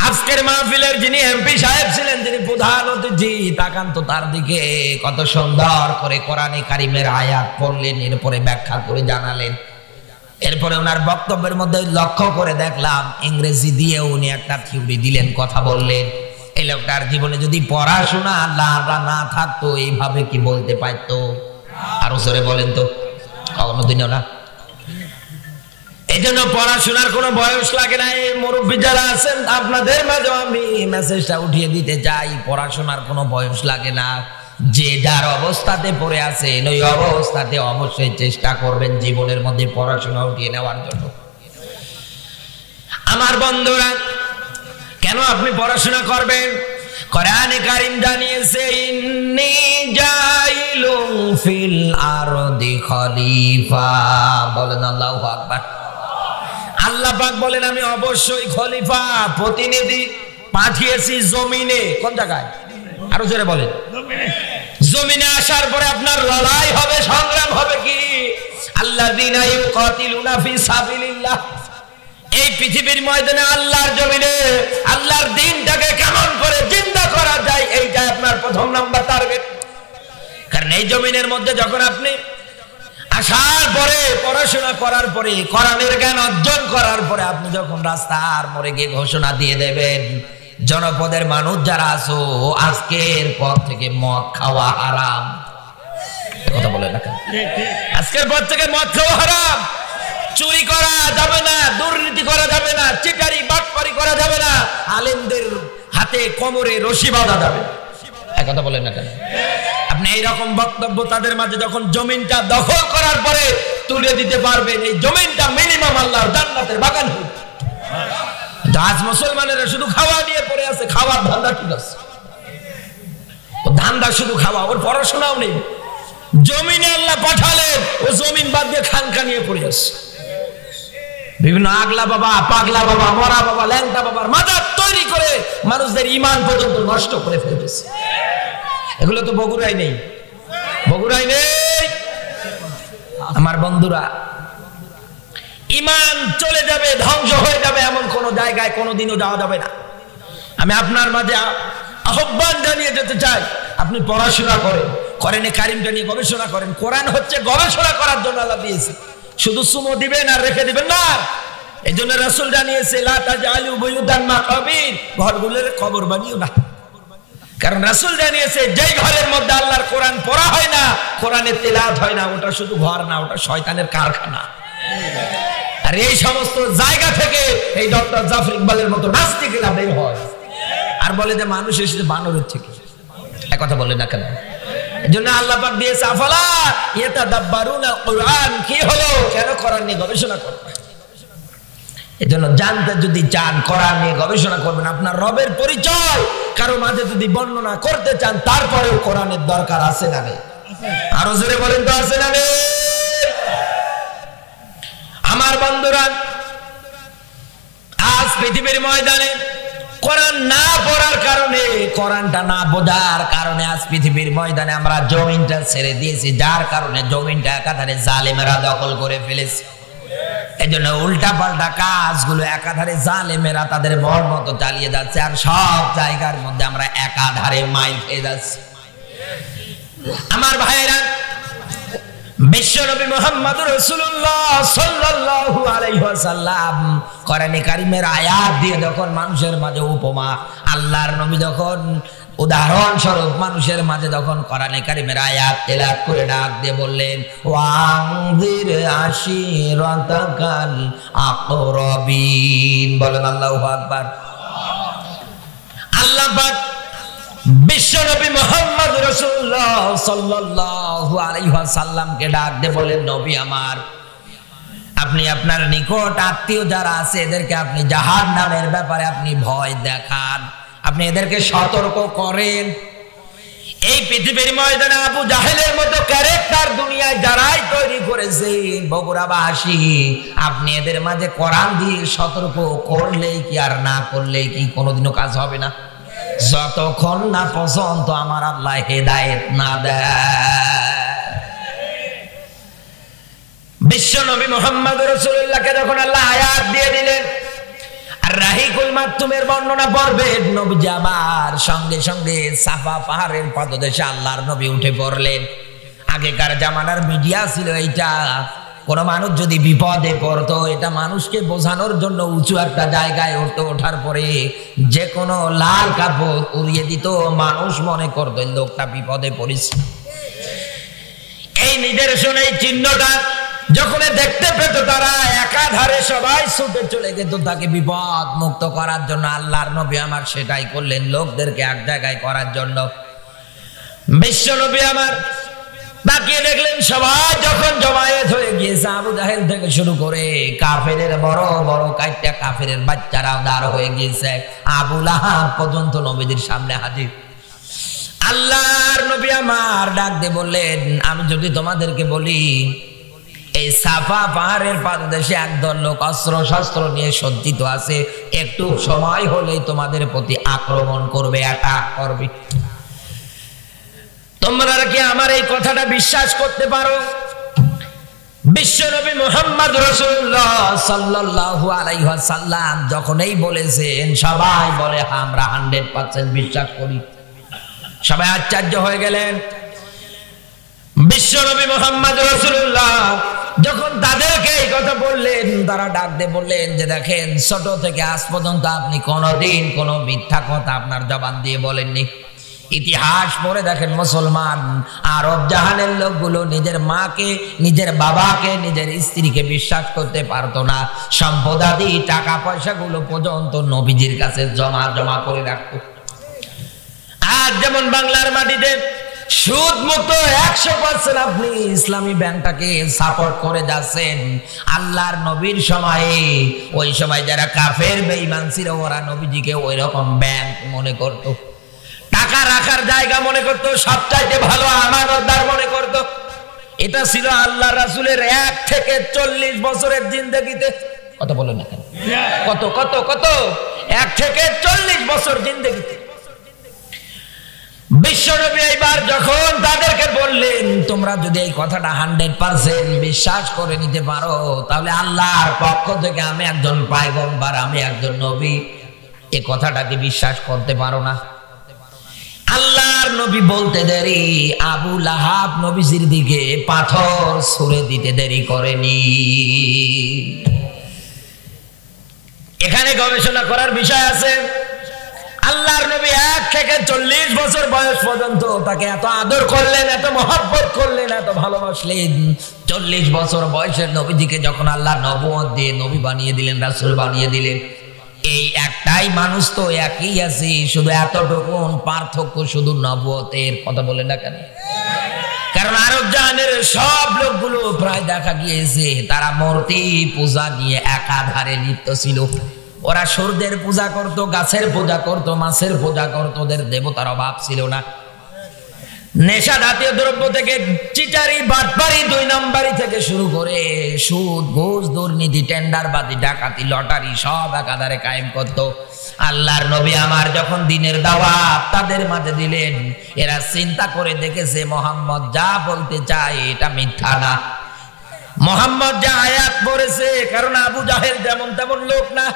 আজকের মাহফিলের যিনি এমপি সাহেব ছিলেন, যিনি প্রধান অতিথি, তাকান তো তার দিকে, কত সুন্দর করে কোরআনে কারীমের আয়াত পড়লেন, এরপরে ব্যাখ্যা করে জানালেন। এরপরে ওনার বক্তব্যের মধ্যে লক্ষ্য করে দেখলাম ইংরেজি দিয়ে উনি একটা থিওরি দিলেন, কথা বললেন। এই লোকটার জীবনে যদি পড়াশোনা না থাকতো এইভাবে কি বলতে পারতো? আরো জোরে বলেন তো, কোনোদিনও না। এই জন্য পড়াশোনার কোনো বয়স লাগে না। এই মুরব্বী যারা আছেন আপনাদের মাঝে আমি মেসেজটা উঠিয়ে দিতে চাই, পড়াশোনার কোনো বয়স লাগে না। যে যার অবস্থাতে পড়ে আছেন ওই অবস্থাতে অবশ্যই চেষ্টা করবেন জীবনের মধ্যে পড়াশোনা উঠিয়ে নেওয়ার জন্য। আমার বন্ধুরা, কেন আপনি পড়াশোনা করবেন? কোরআনে কারীম জানিয়েছে, ইন্নী জাইল জাইলুন ফিল আরদি খলিফা। বলেন আল্লাহু আকবার। আল্লাহ পাক বলেন আমি অবশ্যই খলিফা, প্রতিনিধি পাঠিয়েছি জমিনে। কোন জায়গায়? আরো জোরে বলেন। জমিনে আসার পরে আপনার লড়াই হবে, সংগ্রাম হবে কি? আল্লাযীনা ইউকাতিলুনা ফি সাবিলিল্লাহ। এই পৃথিবীর ময়দানে আল্লাহর জমিনে আল্লাহর দ্বীনটাকে কেমন করে জিন্দা করা যায়, এইটা আপনার প্রথম নাম্বার টার্গেট। কারণ এই জমিনের মধ্যে যখন আপনি আসার পরে, পড়াশোনা করার পরে, কোরআনের জ্ঞান অর্জন করার পরে আপনি যখন রাস্তার মোড়ে গিয়ে ঘোষণা দিয়ে দেবেন, জনপদের মানুষ যারা আছো, আজকের পর থেকে মদ খাওয়া হারাম। কথা বলে না, আজকের পর থেকে মদ খাওয়া হারাম, চুরি করা যাবে না, দুর্নীতি করা যাবে না, চিটারি বাটপারি করা যাবে না, আলেমদের হাতে কোমরে রশি বাঁধা যাবে। কথা বলেন না কেন? আপনি এইরকম বক্তব্য তাদের মাঝে যখন জমিনটা দখল করার পরে তুলে দিতে পারবেন, এই জমিনটা মিনিমাম আল্লাহর জান্নাতের বাগান হবে। আজ মুসলমানেরা শুধু খাওয়া নিয়ে পড়ে আছে, খাওয়ার ধান্দা ঠিক আছে, ধান্দা শুধু খাওয়া, ওর পড়াশোনাও নেই। জমিনে আল্লাহ পাঠালেন, ও জমিন বাদ দিয়ে খানকা নিয়ে পড়ে আছে। বিভিন্ন আগলা বাবা, পাগলা বাবা, মরা বাবা, ল্যাংটা বাবার মাদার তৈরি করে মানুষদের ঈমান পর্যন্ত নষ্ট করে ফেলতেছে। এগুলো তো বগুড়াই নেই, বগুড়াই নেই। আমার বন্ধুরা, ঈমান চলে যাবে, ধ্বংস হয়ে যাবে এমন কোন জায়গায় কোনোদিনও যাওয়া যাবে না। আমি আপনার মাঝে আহ্বান জানিয়ে যেতে চাই, আপনি পড়াশোনা করেন, কোরআনে কারিমটা নিয়ে গবেষণা করেন। কোরআন হচ্ছে গবেষণা করার জন্য আল্লাহ দিয়েছে, শুধু সুমো দিবেন আর রেখে দিবেন না। এই জন্য রাসূল জানিয়েছে, লা তাজআলু বুয়ুতান মাকাবির, ঘরগুলোর কবর বানিও না। কারণ রাসূল জানিয়েছে, যেই ঘরের মধ্যে আল্লাহর কোরআন পড়া হয় না, কোরআনের তেলাওয়াত হয় না, ওটা শুধু ঘর না, ওটা শয়তানের কারখানা। আর এই সমস্ত জায়গা থেকে এই ডক্টর জাফর ইকবালের মতো নাস্তিকেরা বের হয় আর বলে যে মানুষ এসেছে বানরের থেকে। এক কথা বলে না কেন? এজন্য আল্লাহ পাক দিয়েছে, আফালা ইয়াতাদাব্বারুনা কুরআন। কি হলো? কেন কোরআন নিয়ে গবেষণা করবে? এজন্য জানতে যদি চান, কোরআন নিয়ে গবেষণা করবেন। আপনার রবের পরিচয় কারো মাঝে যদি বর্ণনা করতে চান, তারপরেও কোরআনের দরকার আছে না নেই? আরো জোরে বলেন তো, আছে না নেই? আমার বন্ধুরা, আজ পৃথিবীর ময়দানে কোরআন না পড়ার কারণে, কোরআনটা না বোঝার কারণে আজ পৃথিবীর ময়দানে আমরা জমিনটা ছেড়ে দিয়েছি, যার কারণে জমিনটা একাধারে জালেমেরা দখল করে ফেলেছে। এই জন্য উল্টা পাল্টা কাজগুলো একাধারে জালেমেরা তাদের মন মতো চালিয়ে যাচ্ছে, আর সব জায়গার মধ্যে আমরা একাধারে মাইল খেয়ে যাচ্ছি। আমার ভাইয়েরা, বিশ্বনবী মুহাম্মদুর রাসূলুল্লাহ সাল্লাল্লাহু আলাইহি ওয়াসাল্লাম কোরআনে কারীমের আয়াত দিয়ে যখন মানুষের মাঝে উপমা, আল্লাহর নবী যখন উদাহরণ স্বরূপ মানুষের মাঝে যখন কোরআনে কারীমের আয়াত তেলাওয়াত করে ডাক দিয়ে বললেন, ওয়ানজির আশিরাতাকাল আকরাবিন। বলেন আল্লাহু আকবার। আল্লাহ পাক বিশ্বনবী মুহাম্মদ রাসূলুল্লাহ সাল্লাল্লাহু আলাইহি ওয়াসাল্লামকে ডাক দিয়ে বলেন, নবী আমার, আপনি আপনার নিকট আত্মীয় যারা আছে এদেরকে আপনি জাহান্নামের ব্যাপারে আপনি ভয় দেখান, আপনি এদেরকে সতর্ক করেন। এই পৃথিবীর ময়দানে আবু জাহেলের মতো ক্যারেক্টার দুনিয়ায় যারাই তৈরি করেছে বগুড়াবাসী, আপনি এদের মাঝে কোরআন দিয়ে সতর্ক করলেই কি আর না করলেই কি কোনোদিনও কাজ হবে না, যতক্ষণ না পর্যন্ত আমার আল্লাহ হেদায়েত না দেয়। বিশ্বনবী মুহাম্মদ রাসূলুল্লাহকে যখন আল্লাহ আয়াত দিয়ে দিলেন, আর রাহিকুল মাকতুমের বর্ণনা পড়বেন, নবী আবার সঙ্গে সঙ্গে সাফা পাহাড়ের পাদদেশে আল্লাহর নবী উঠে পড়লেন। আগেকার জামানার মিডিয়া ছিল এইটা, কোন মানুষ যদি বিপদে পড়তো, এটা মানুষকে বোঝানোর জন্য উঁচু একটা জায়গায় উঠতো, ওঠার পরে যে কোনো লাল কাপড় উড়িয়ে দিত, মানুষ মনে করতো লোকটা বিপদে পড়েছে। এই নিদর্শন, এই চিহ্নটা যখন দেখতে পেত তারা একাধারে সবাই ছুটে চলে যেত তাকে বিপদ মুক্ত করার জন্য। আল্লাহর নবী আমার সেটাই করলেন, লোকদেরকে এক জায়গায় করার জন্য। বিশ্ব নবী আমার তাকিয়ে দেখলেন সবাই যখন জমায়েত হয়ে গিয়েছে, আবু জাহেল থেকে শুরু করে কাফেরের বড় বড় কাইটা কাফেরের বাচ্চারাও দাঁড় হয়ে গিয়েছে, আবু লাহাব পর্যন্ত নবীদের সামনে হাজির। আল্লাহর নবী আমার ডাক দিয়ে বললেন, আমি যদি তোমাদেরকে বলি এই সাফা পাহাড়ের পাদদেশে একদল লোক অস্ত্র শস্ত্র নিয়ে সজ্জিত আছে, একটু সময় হলেই তোমাদের প্রতি আক্রমণ করবে, অ্যাটাক করবে, তোমরা কি আমার এই কথাটা বিশ্বাস করতে পারো? বিশ্বনবী মুহাম্মদ রাসূলুল্লাহ সাল্লাল্লাহু আলাইহি ওয়াসাল্লাম যখন এই বলেছেন, সবাই বলে আমরা 100% বিশ্বাস করি। সবাই আশ্চর্য হয়ে গেলেন। বিশ্বনবী মুহাম্মদ রাসূলুল্লাহ যখন তাদেরকে এই কথা বললেন, তারা ডাক দিয়ে বললেন যে দেখেন, ছোট থেকে আজ পর্যন্ত আপনি কোনোদিন কোনো মিথ্যা কথা আপনার জবান দিয়ে বলেননি। ইতিহাস পড়ে দেখেন, মুসলমান আরব জাহানের লোকগুলো নিজের মাকে, নিজের বাবাকে, নিজের স্ত্রীকে বিশ্বাস করতে পারতো না। সম্পদাদি টাকা পয়সাগুলো পর্যন্ত নবীজির কাছে জমা করে রাখতো। আজ যেমন বাংলার মাটিতে সুদ মুক্ত 100% আপনি ইসলামী ব্যাংকটাকে সাপোর্ট করে যাচ্ছেন, আল্লাহর নবীর সময়ে ওই সময় যারা কাফের বেঈমান ছিল ওরা নবীজিকে ওই রকম ব্যাংক মনে করতো, টাকা রাখার জায়গা মনে করতো, সবচাইতে ভালো আমানতদার মনে করতো। এটা ছিল আল্লাহ রাসূলের 1 থেকে 40 বছরের জিন্দেগিতে। কত বলেন না কেন? কত কত কত 1 থেকে 40 বছর জিন্দেগিতে। বিশ্বনবী এবার যখন তাদেরকে বললেন, তোমরা যদি এই কথাটা 100% বিশ্বাস করে নিতে পারো, তাহলে আল্লাহর পক্ষ থেকে আমি একজন পয়গম্বর, আমি একজন নবী, এই কথাটাকে বিশ্বাস করতে পারো না? আল্লাহর নবী বলতে দেরি, আবু লাহাব নবীজির দিকে পাথর ছুঁড়ে দিতে দেরি করেনি। এখানে গবেষণা করার বিষয় আছে। আল্লাহর নবী 1 থেকে 40 বছর বয়স পর্যন্ত তাকে এত আদর করলেন, এত মহব্বত করলেন, এত ভালোবাসলেন। 40 বছর বয়সের নবীজিকে যখন আল্লাহ নবুয়ত দিয়ে নবী বানিয়ে দিলেন, রাসূল বানিয়ে দিলেন, এই একটাই মানুষ তো একই আছে, শুধু এতটুকু পার্থক্য শুধু নবুয়তের। কথা বলেন না কেন? কারণ আরব জাহানের সব লোকগুলো প্রায় দেখা গিয়েছে তারা মূর্তি পূজা নিয়ে একাধারে লিপ্ত ছিল। ওরা সূর্যের পূজা করত, গাছের পূজা করত, মাছের পূজা করত, ওদের দেবতার অভাব ছিল না। নেশা জাতীয় দ্রব্য থেকে চিটারি, বাটপারি, 2 নাম্বারি থেকে শুরু করে সুদ, ঘুষ, দুর্নীতি, টেন্ডারবাজি, ডাকাতি, লটারি সব একাধারে কায়েম করত। আল্লাহর নবী আমার যখন দিনের দাওয়াত তাদের মাঝে দিলেন, এরা চিন্তা করে দেখেছে মুহাম্মদ যা বলতে চায় এটা মিথ্যা না। মুহাম্মদ যা আয়াত পড়েছে, কারণ আবু জাহেল যেমন তেমন লোক না।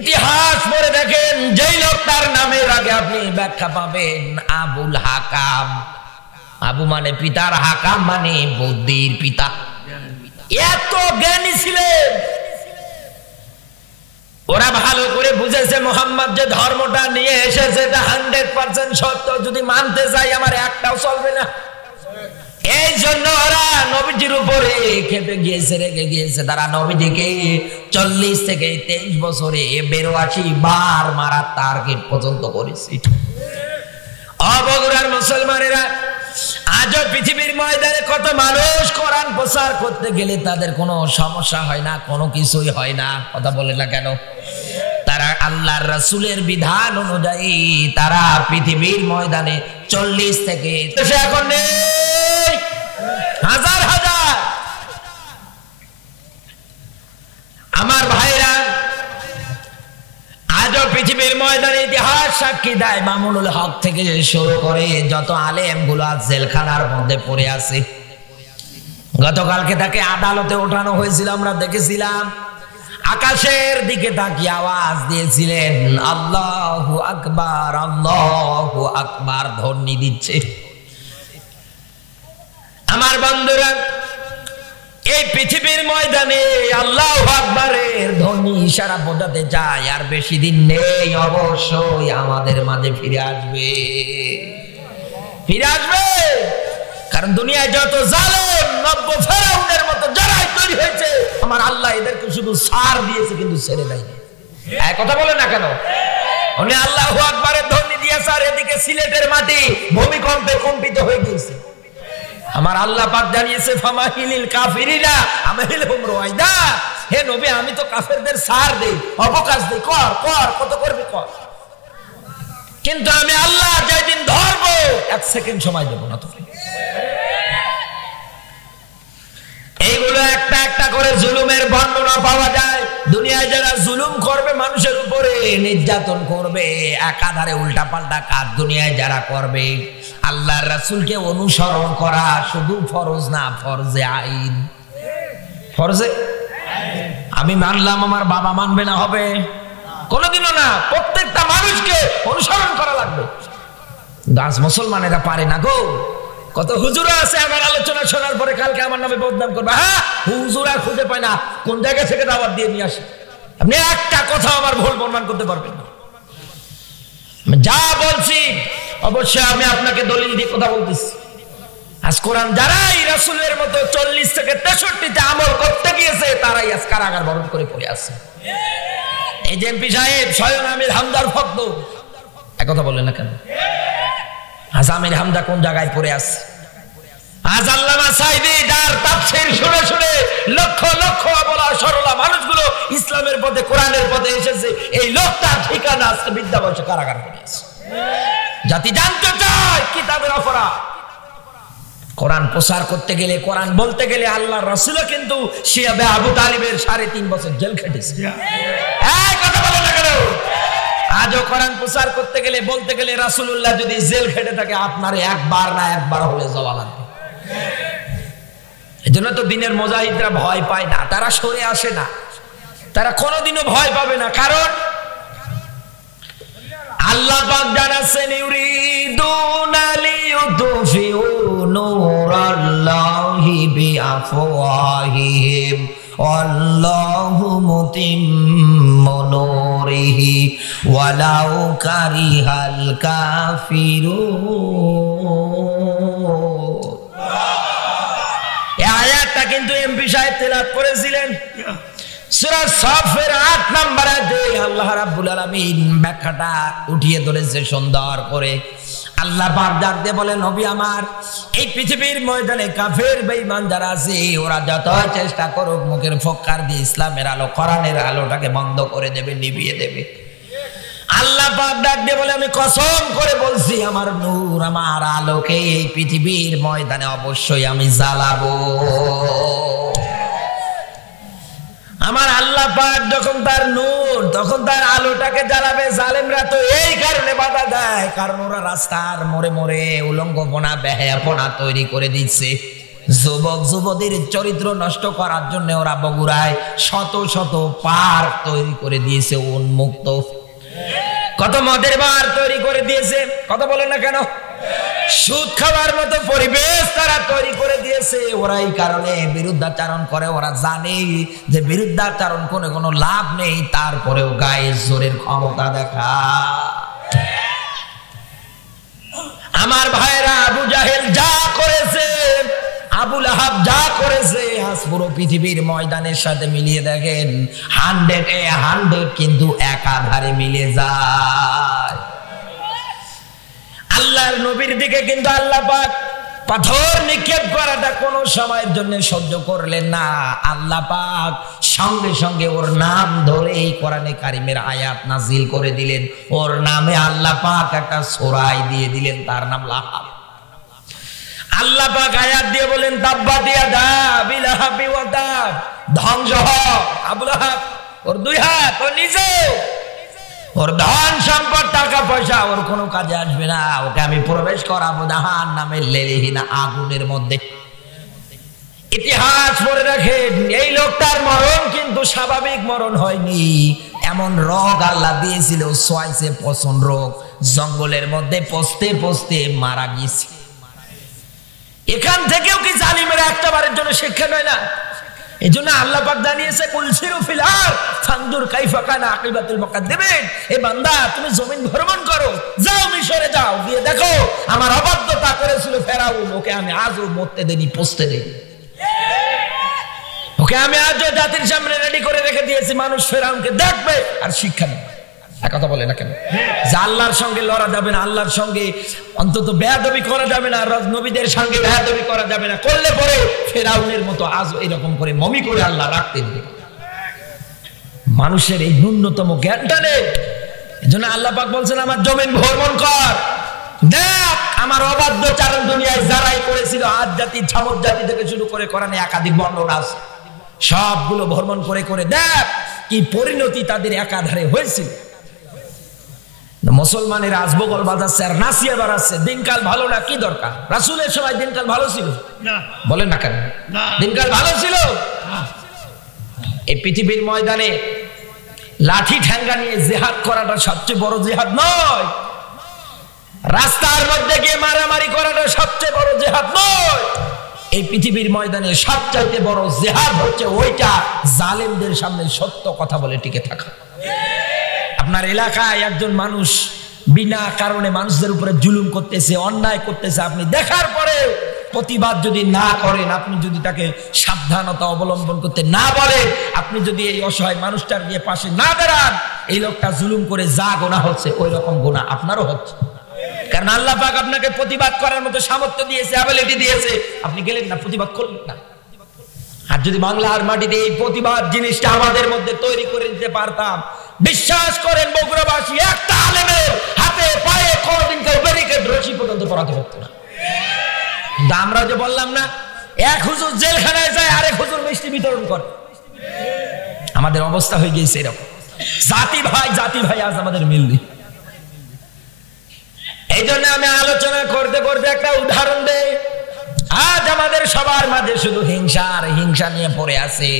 ইতিহাস পড়ে দেখেন, যেই লোকটার নামের আগে আপনি ব্যাখ্যা পাবেন আবুল হাকাম। আবু মানে পিতার, হাকাম মানে বুদ্ধির পিতা। এত জ্ঞানী ছিলেন। ওরা ভালো করে বুঝেছে মুহাম্মদ যে ধর্মটা নিয়ে এসেছে এটা 100% সত্য, যদি মানতে চাই আমার একটাও চলবে না। এই জন্য ওরা নবীজির উপরে খেপে গিয়েছে, রেগে গিয়েছে। তারা নবীজিকে 40 থেকে 23 বছরে 82 বার মারার টার্গেট পর্যন্ত করেছে। অবগুড়ার মুসলমানেরা আজও পৃথিবীর ময়দানে কত মানুষ কোরআন প্রচার করতে গেলে তাদের কোনো সমস্যা হয় না, কোনো কিছুই হয় না। কথা বলে না কেন? তারা আল্লাহর রাসূলের বিধান অনুযায়ী তারা পৃথিবীর ময়দানে 40 থেকে এখন নেই, হাজার হাজার। আমার ভাইরা, আজও পৃথিবীর ময়দানে ইতিহাস সাক্ষী দেয়, মামুনুল হক থেকে শুরু করে যত আলেম গুলো আজ জেলখানার মধ্যে পড়ে আছে। গতকালকে তাকে আদালতে ওঠানো হয়েছিল, আমরা দেখেছিলাম। আকাশের দিকে তাকিয়ে আওয়াজ দিয়েছিলেন আল্লাহু আকবার, আল্লাহু আকবার, ধ্বনি দিচ্ছে। আমার বন্ধুরা, এই পৃথিবীর ময়দানে আল্লাহু আকবারের ধ্বনি ইশারা বোঝাতে চায় আর বেশি দিন নেই, অবশ্যই আমাদের মাঝে ফিরে আসবে, ফিরে আসবে। কারণ দুনিয়ায় যত জালেম, নব্য ফেরাউনের মতো যারাই তৈরি হয়েছে, আমার আল্লাহ এদেরকে শুধু ছাড় দিয়েছে, কিন্তু ছেড়ে দেয়নি। কথা বলে না কেন? উনি আল্লাহু আকবারের ধ্বনি দিয়েছে আর এদিকে সিলেটের মাটি ভূমিকম্পে কম্পিত হয়ে গিয়েছে। আমার আল্লাহ পাক জানিয়েছে ফামাহিলিল কাফিরিনা আমহিলহুম রুয়াইদা। হে নবী, আমি তো কাফেরদের ছাড় দেই, অবকাশ দেই, কর কর, কত করবি কর। কিন্তু আমি আল্লাহ যেদিন 1 সেকেন্ড সময় দেব না তোকে। এইগুলো একটা একটা করে জুলুমের বর্ণনা পাওয়া যায়। দুনিয়ায় যারা জুলুম করবে, মানুষের উপরে নির্যাতন করবে, একাধারে উল্টা পাল্টা কাজ দুনিয়ায় যারা করবে, আল্লাহর রাসূলকে অনুসরণ করা শুধু ফরজ না, ফরজে আইন। ফরজে আমি মানলাম, আমার বাবা মানবে না হবে? কোনোদিনও না। প্রত্যেকটা মানুষকে অনুসরণ করা লাগবে। দাস মুসলমানেরা পারে না গো। কত হুজুরা আছে আমার আলোচনা শোনার পরে কালকে আমার নামে বদনাম করবে। হ্যাঁ, হুজুরা খুঁজে পায় না, কোন জায়গা থেকে দাওয়াত দিয়ে নিয়ে আসে। আপনি একটা কথা আমার ভুল প্রমাণ করতে পারবেন না। যা বলছি অবশ্যই আমি আপনাকে দলিল দিয়ে কথা বলতেছি। আজ কোরআন যারাই রাসূলের মতো 40 থেকে 63তে আমল করতে গিয়েছে, তারাই আজ কারাগার বরণ করে পড়ে আছে। এই যে এমপি সাহেব স্বয়ং আমির হামদার ভক্ত, এক কথা বলেন না কেন? আজ আমির হামদা কোন জায়গায় পড়ে আছে? আজ আল্লামা সাঈদী যার তাফসীর শুনে শুনে লক্ষ লক্ষ অবলা সরলা মানুষগুলো ইসলামের পথে, কোরআনের পথে এসেছে, এই লোকটার ঠিকানা আজকে বিদ্যাবর্ষে কারাগার পড়ে আছে। জাতি জানতে চায় কিতাবের অপরাধ। কোরআন প্রচার করতে গেলে, কোরআন বলতে গেলে আল্লাহর রাসূলও কিন্তু শিয়াবে আবু তালিবের 3.5 বছর জেল খেটেছে। এই কথা বলেন না কেন? আজও কোরআন প্রচার করতে গেলে, বলতে গেলে রাসূলুল্লাহ যদি জেল খেটে থাকে, আপনার একবার না একবার হলে যাওয়া লাগবে। এজন্য তো দিনের মুজাহিদরা ভয় পায় না, তারা সরে আসে না, তারা কোনোদিনও ভয় পাবে না। কারণ আল্লাহ পাক জানাচ্ছেন, ইউরিদুনা লিইউতফিউ নূরাল্লাহি বিআফওয়াহিহিম ওয়াল্লাহু মুতিম্মু নূরিহি ওয়ালাউ কারিহাল কাফিরুন। এই আয়াতটা কিন্তু এমপি সাহেব তেলাওয়াত করেছিলেন। সূরা সাফের 8 নম্বর আয়াতে আল্লাহ রাব্বুল আলামিন ব্যাখ্যাটা উঠিয়ে ধরেছে সুন্দর করে। আল্লাহ পাক ডাক দিয়ে বলে, নবী আমার, এই পৃথিবীর ময়দানে কাফের বেঈমান যারা আছে, ওরা যত চেষ্টা করুক মুখের ফক্কার দিয়ে ইসলামের আলো, কোরআনের আলোটাকে বন্ধ করে দেবে, নিভিয়ে দেবে। আল্লাহ পাক ডাক দিয়ে বলে, আমি কসম করে বলছি, আমার নূর, আমার আলোকে এই পৃথিবীর ময়দানে অবশ্যই আমি জ্বালাবো। আমার আল্লাহ পাক যখন তার নূর, তখন তার আলোটাকে জ্বালাবে। জালেমরা তো এই কারণে বাধা দেয়, কারণ ওরা রাস্তার মোড়ে মোড়ে উলঙ্গপনা, বেহায়াপনা তৈরি করে দিচ্ছে। যুবক যুবতীর চরিত্র নষ্ট করার জন্য ওরা বগুড়ায় শত শত পার্ক তৈরি করে দিয়েছে, উন্মুক্ত। কত মদের বার তৈরি করে দিয়েছে, কথা বলে না কেন? সুদ খাওয়ার মতো পরিবেশ তারা তৈরি করে দিয়েছে। ওরা এই কারণে বিরুদ্ধাচারণ করে। ওরা জানে যে বিরুদ্ধাচারণ করে কোনো লাভ নেই, তারপরেও গায়ে জোরের ক্ষমতা দেখা। আমার ভাইরা, আবু জাহেল যা করেছে, আবু লাহাব যা করেছে, আজ পুরো পৃথিবীর ময়দানের সাথে মিলিয়ে দেখেন, 100 কিন্তু একাধারে মিলে যায়। আল্লাহর নবীর দিকে কিন্তু আল্লাহ পাক পাথর নিক্ষেপ করাটা কোনো সময়ের জন্য সহ্য করলেন না। আল্লাহ পাক সঙ্গে সঙ্গে ওর নাম ধরে এই কোরআনে কারিমের আয়াত নাজিল করে দিলেন। ওর নামে আল্লাহ পাক একটা সূরা দিয়ে দিলেন, তার নাম লাহাব। আল্লাহ পাক আয়াত দিয়ে বলেন, তাব্বাত ইয়াদা আবি লাহাবি ওয়া তাব, ধ্বংস হোক আবু লাহাব। ওর 2 হাত, ও নিজে, ওর ধন সম্পদ, টাকা পয়সা ওর কোনো কাজে আসবে না। ওকে আমি প্রবেশ করাবো জাহান্নামের লেলিহীন আগুনের মধ্যে। ইতিহাস পড়ে রাখেন, এই লোকটার মরণ কিন্তু স্বাভাবিক মরণ হয়নি। এমন রোগ আল্লাহ দিয়েছিল, সোয়াইসে পচন রোগ, জঙ্গলের মধ্যে পচতে পচতে মারা গিয়েছে। এখান থেকেও কি জালিমেরা একটা বারের জন্য শিক্ষা নেয় না? এই জন্য আল্লাহ পাক জানিয়েছে, কুল সিরু ফিল আরদ ফানজুর কাইফা কানা আকিবাতুল মুকাদ্দিমিন। এ বান্দা, তুমি জমিন ভ্রমণ করো, যাও মিশরে যাও, গিয়ে দেখো আমার অবাধ্যতা করেছিল ফেরাউন, ওকে আমি আজও মরতে দেনি, পচতে দেনি। ওকে আমি আজও জাতির সামনে রেডি করে রেখে দিয়েছি, মানুষ ফেরাউনকে দেখবে আর শিক্ষা নেবে। কথা বলে না কেন? যে আল্লাহর সঙ্গে লড়া যাবে না, আল্লাহর সঙ্গে অন্তত বেয়াদবি করা যাবে না, নবীদের সঙ্গে বেয়াদবি করা যাবে না, করলে পরে ফেরাউনের মতো আজ এরকম করে মমি করে আল্লাহ রাখতেন। মানুষের এই ন্যূনতম জ্ঞানটা নেই। এজন্য আল্লাহ পাক বলছেন, আমার জমিন ভ্রমণ কর, দেখ আমার অবাধ্য চারণ দুনিয়ায় যারাই করেছিল, আজ জাতি ছামদ জাতি থেকে শুরু করে কোরআনে একাধিক বর্ণনা আছে, সবগুলো ভ্রমণ করে করে দেখ কি পরিণতি তাদের একাধারে হয়েছিল। মুসলমানের আজবগল বাজাচ্ছে আর নাসিয়া বাড়াচ্ছে, দিনকাল ভালো না, কি দরকার? রাসূলের সময় দিনকাল ভালো ছিল না? বলেন না কেন দিনকাল ভালো ছিল? এই পৃথিবীর ময়দানে লাঠি ঠ্যাঙ্গা নিয়ে জিহাদ করাটা সবচেয়ে বড় জিহাদ নয়, রাস্তার মধ্যে গিয়ে মারামারি করাটা সবচেয়ে বড় জিহাদ নয়। এই পৃথিবীর ময়দানে সবচাইতে বড় জিহাদ হচ্ছে ওইটা, জালেমদের সামনে সত্য কথা বলে টিকে থাকা। আপনার এলাকায় একজন মানুষ বিনা কারণে মানুষদের উপরে জুলুম করতেছে, অন্যায় করতেছে, আপনি দেখার পরে প্রতিবাদ যদি না করেন, আপনি যদি তাকে সাবধানতা অবলম্বন করতে না বলেন, আপনি যদি এই অসহায় মানুষটার গিয়ে পাশে না দাঁড়ান, এই লোকটা জুলুম করে যা গুনাহ হচ্ছে ওই রকম গুনাহ আপনারও হচ্ছে। কারণ আল্লাহ পাক আপনাকে প্রতিবাদ করার মতো সামর্থ্য দিয়েছে, অ্যাবিলিটি দিয়েছে, আপনি গেলেন না, প্রতিবাদ করলেন না। আর যদি বাংলার মাটিতে এই প্রতিবাদ জিনিসটা আমাদের মধ্যে তৈরি করে দিতে পারতাম, বিশ্বাস করেন বগুড়াবাসী একটা আলেমের হাতে পায়ে কোনদিন কেউ ব্যারিকেড রশি পর্যন্ত পরাতে পারতো না। আমরা যে বললাম না, এক হুজুর জেলখানায় যায়, আরেক হুজুর মিষ্টি বিতরণ করে, আমাদের অবস্থা হয়ে গিয়েছে এরকম। জাতি ভাই আজ আমাদের মিলনি। এই জন্য আমি আলোচনা করতে করতে একটা উদাহরণ দেই। আজ আমাদের সবার মাঝে শুধু হিংসা আর হিংসা নিয়ে পড়ে আছে।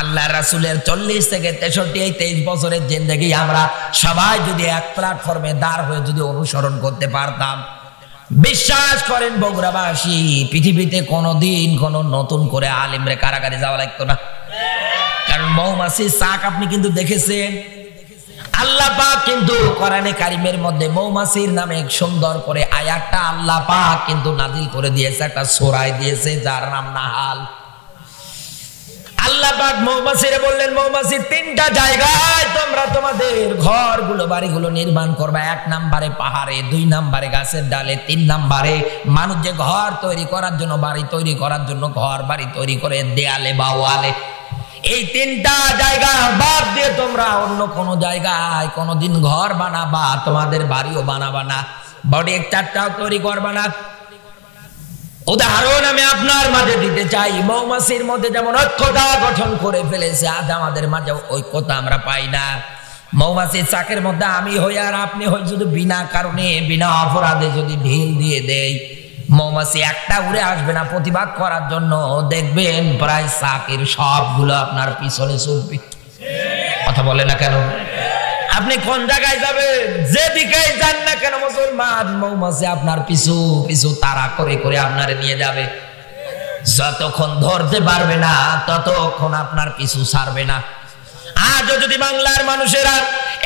আল্লাহ রাসূলের 40 থেকে 63 এই 23 বছরের জিন্দেগি আমরা সবাই যদি এক প্ল্যাটফর্মে দাঁড় হয়ে যদি অনুসরণ করতে পারতাম, বিশ্বাস করেন বগুড়াবাসী, পৃথিবীতে কোনোদিন কোনো নতুন করে আলেমরে কারাগারে যাওয়া লাগতো না। কারণ মৌমাছির চাক আপনি কিন্তু দেখেছেন, আল্লাহ পাক কিন্তু কোরআনে কারিমের মধ্যে মৌমাছির নামে সুন্দর করে আয়াতটা আল্লাহ পাক কিন্তু নাজিল করে দিয়েছে, একটা সূরায় দিয়েছে যার নাম নাহাল। আল্লাহ পাক মৌমাছিরে বললেন, মৌমাছির 3টা জায়গায় তোমরা তোমাদের ঘরগুলো বাড়িগুলো নির্মাণ করবে। 1 নম্বরে পাহাড়ে, 2 নম্বরে গাছের ডালে, 3 নম্বরে মানুষ যে ঘর তৈরি করার জন্য, বাড়ি তৈরি করার জন্য ঘর বাড়ি তৈরি করে দেয়ালে বা ওয়ালে। এই 3টা জায়গা বাদ দিয়ে তোমরা অন্য কোন জায়গায় কোনদিন ঘর বানাবা, তোমাদের বাড়িও বানাবা না, বডি স্ট্রাকচার তৈরি করবা না। উদাহরণ আমি আপনার মাঝে দিতে চাই, মৌমাছির মধ্যে যেমন ঐক্যতা গঠন করে ফেলেছে, আজ আমাদের মাঝে ঐক্যতা আমরা পাই না। মৌমাছির চাকের মধ্যে আমি হই আর আপনি হই, যদি বিনা কারণে বিনা অপরাধে যদি ঢিল দিয়ে দেই, মৌমাছি একটা উড়ে আসবে না প্রতিবাদ করার জন্য, দেখবেন প্রায় চাকের সবগুলো আপনার পিছনে ছুটবে। কথা বলে না কেন? আপনি কোন জায়গায় যাবেন, যেদিকে যান না কেন মুসলমান, মৌমাছি আপনার পিছু পিছু তাড়া করে করে আপনার নিয়ে যাবে। যতক্ষণ ধরতে পারবে না ততক্ষণ আপনার পিছু ছাড়বে না। আজও যদি বাংলার মানুষেরা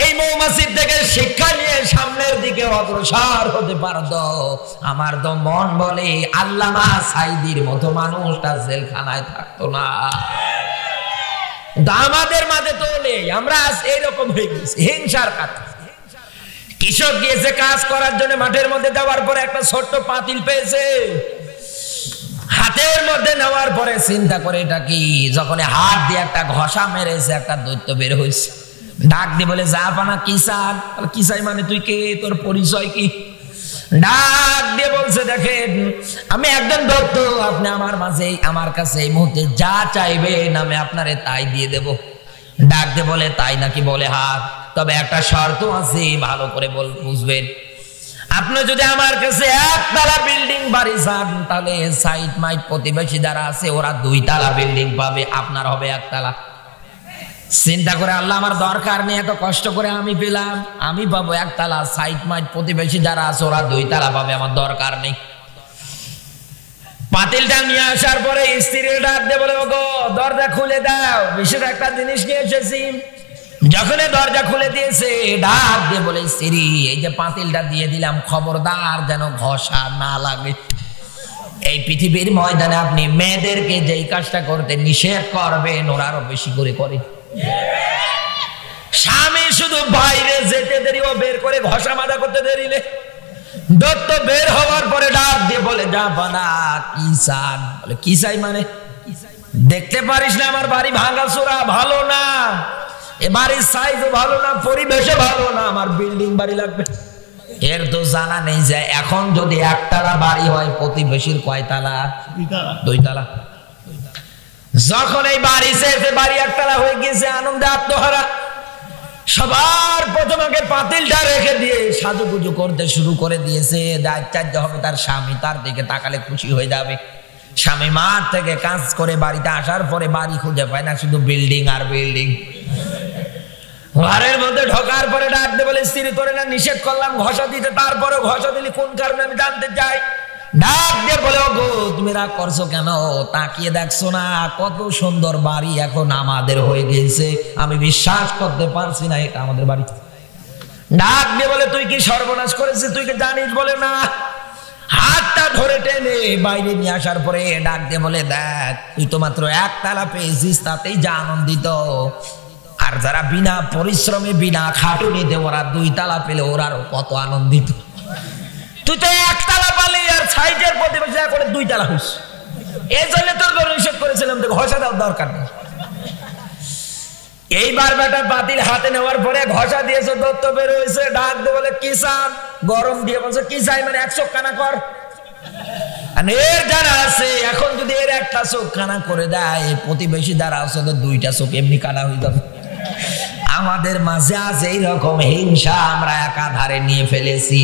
এই মৌমাছির থেকে শিক্ষা নিয়ে সামনের দিকে অগ্রসর হতে পারত, আমার তো মন বলে আল্লামা সাঈদীর মতো মানুষটা জেলখানায় থাকতো না। আমাদের মাঝে তো নেই, আমরা এইরকম হয়ে গেছি হিংসার কাছে। কৃষক গিয়েছে কাজ করার জন্য, মাঠের মধ্যে যাওয়ার পরে একটা ছোট্ট পাতিল পেয়েছে, হাতের মধ্যে নেওয়ার পরে চিন্তা করে এটা কি, যখন হাত দিয়ে একটা ঘষা মেরেছে, একটা দৈত্য বের হয়েছে। ডাক দিয়ে বলে, যা পানা কিসান। কিসাই মানে তুই কে, তোর পরিচয় কি? ডাক দিয়ে বলছে, দেখেন আমি একজন দৈত্য, আপনি আমার মাঝে আমার কাছে এই মুহূর্তে যা চাইবেন আমি আপনারে তাই দিয়ে দেব। ডাক দিয়ে বলে, তাই নাকি? বলে হাত, তবে একটা শর্ত আছে, ভালো করে বুঝবেন। আপনি যদি আমার কাছে 1 তলা বিল্ডিং বাড়ি চান, তাহলে সাইড মাইট প্রতিবেশী যারা আছে ওরা 2 তলা বিল্ডিং পাবে, আপনার হবে 1 তলা। চিন্তা করে আল্লাহ, আমার দরকার নেই, এত কষ্ট করে আমি পেলাম, আমি পাবো 1 তলা, সাইড মাইট প্রতিবেশী যারা আছে ওরা 2 তলা পাবে, আমার দরকার নেই। পাতিলটা নিয়ে আসার পরে স্ত্রীর ডাক দিয়ে বলে, ওগো দরজা খুলে দাও, বিশেষ একটা জিনিস নিয়ে এসেছি। যখন দরজা খুলে দিয়েছে, ডাক দিয়ে বলে, স্ত্রী এই যে পাতিলটা দিয়ে দিলাম, খবরদার যেন ঘষা না লাগে। এই পৃথিবীর ময়দানে আপনি মেয়েদেরকে যেই কাজটা করতে নিষেধ করবেন, ওরা আরো বেশি করে করে। স্বামী শুধু বাইরে যেতে দেরি, ও বের করে ঘষা মাজা করতে দেরি নেই। দত্ত বের হওয়ার পরে ডাক দিয়ে বলে, যা বানা কি চান? বলে, কি চাই মানে? দেখতে পারিস না আমার বাড়ি ভাঙাচোরা, ভালো না, এ বাড়ির সাইজও ভালো না, পরিবেশও ভালো না, আমার বিল্ডিং বাড়ি লাগবে। এর তো জানা নেই যে এখন যদি একতলা বাড়ি হয় প্রতিবেশীর কয়তলা? 2 তালা। যখন এই বাড়ি চেয়েছে বাড়ি একতলা হয়ে গেছে, আনন্দে আত্মহারা। সবার প্রথম আগে পাতিলটা রেখে দিয়ে সাজুগুজু করতে শুরু করে দিয়েছে। আশ্চর্য হবে তার স্বামী, তার দিকে তাকালে খুশি হয়ে যাবে। স্বামী মাঠ থেকে কাজ করে বাড়িতে আসার পরে বাড়ি খুঁজে পায় না, শুধু বিল্ডিং আর বিল্ডিং। ঘরের মধ্যে ঢোকার পরে ডাক দিয়ে বলে, স্ত্রী তোরে না নিষেধ করলাম ঘষা দিতে, তারপরে ঘষা দিলি কোন কারণে আমি জানতে চাই। ডাক দিয়ে বলে, ওগো তুমি রাগ করছো কেন? তাকিয়ে দেখছো না কত সুন্দর বাড়ি এখন আমাদের হয়ে গেছে? আমি বিশ্বাস করতে পারছি না এটা আমাদের বাড়ি। ডাক দিয়ে বলে, তুই কি সর্বনাশ করেছিস? তুই কি জানিস? বলে না। হাতটা ধরে টেনে বাইরে নিয়ে আসার পরে ডাক দিয়ে বলে, দেখ তুই তো মাত্র 1 তালা পেয়েছিস, তাতেই যা আনন্দিত। আর যারা বিনা পরিশ্রমে বিনা খাটুনিতে ওরা 2 তালা পেলে ওরা আরো কত আনন্দিত। তুই তো 1 তালা পালি আর সাইজের প্রতিবেশী করে 2 তালা হইস। এই জন্য তোর নিষেধ করেছিলাম যে ঘষা দেওয়ার দরকার নেই। এইবার বেটা বাতিল হাতে নেওয়ার পরে ঘষা দিয়েছে, দত্ত বের হয়েছে। ডাক দিয়ে বলে, কি চান? গরম দিয়ে বলছে, কি চাই মানে 1 চোখ কানা কর। এর জানা আছে এখন যদি এর 1টা চোখ কানা করে দেয়, প্রতিবেশী দ্বারা আছে 2টা চোখ এমনি কানা হয়ে যাবে। আমাদের মাঝে আছে এইরকম হিংসা, আমরা একাধারে নিয়ে ফেলেছি।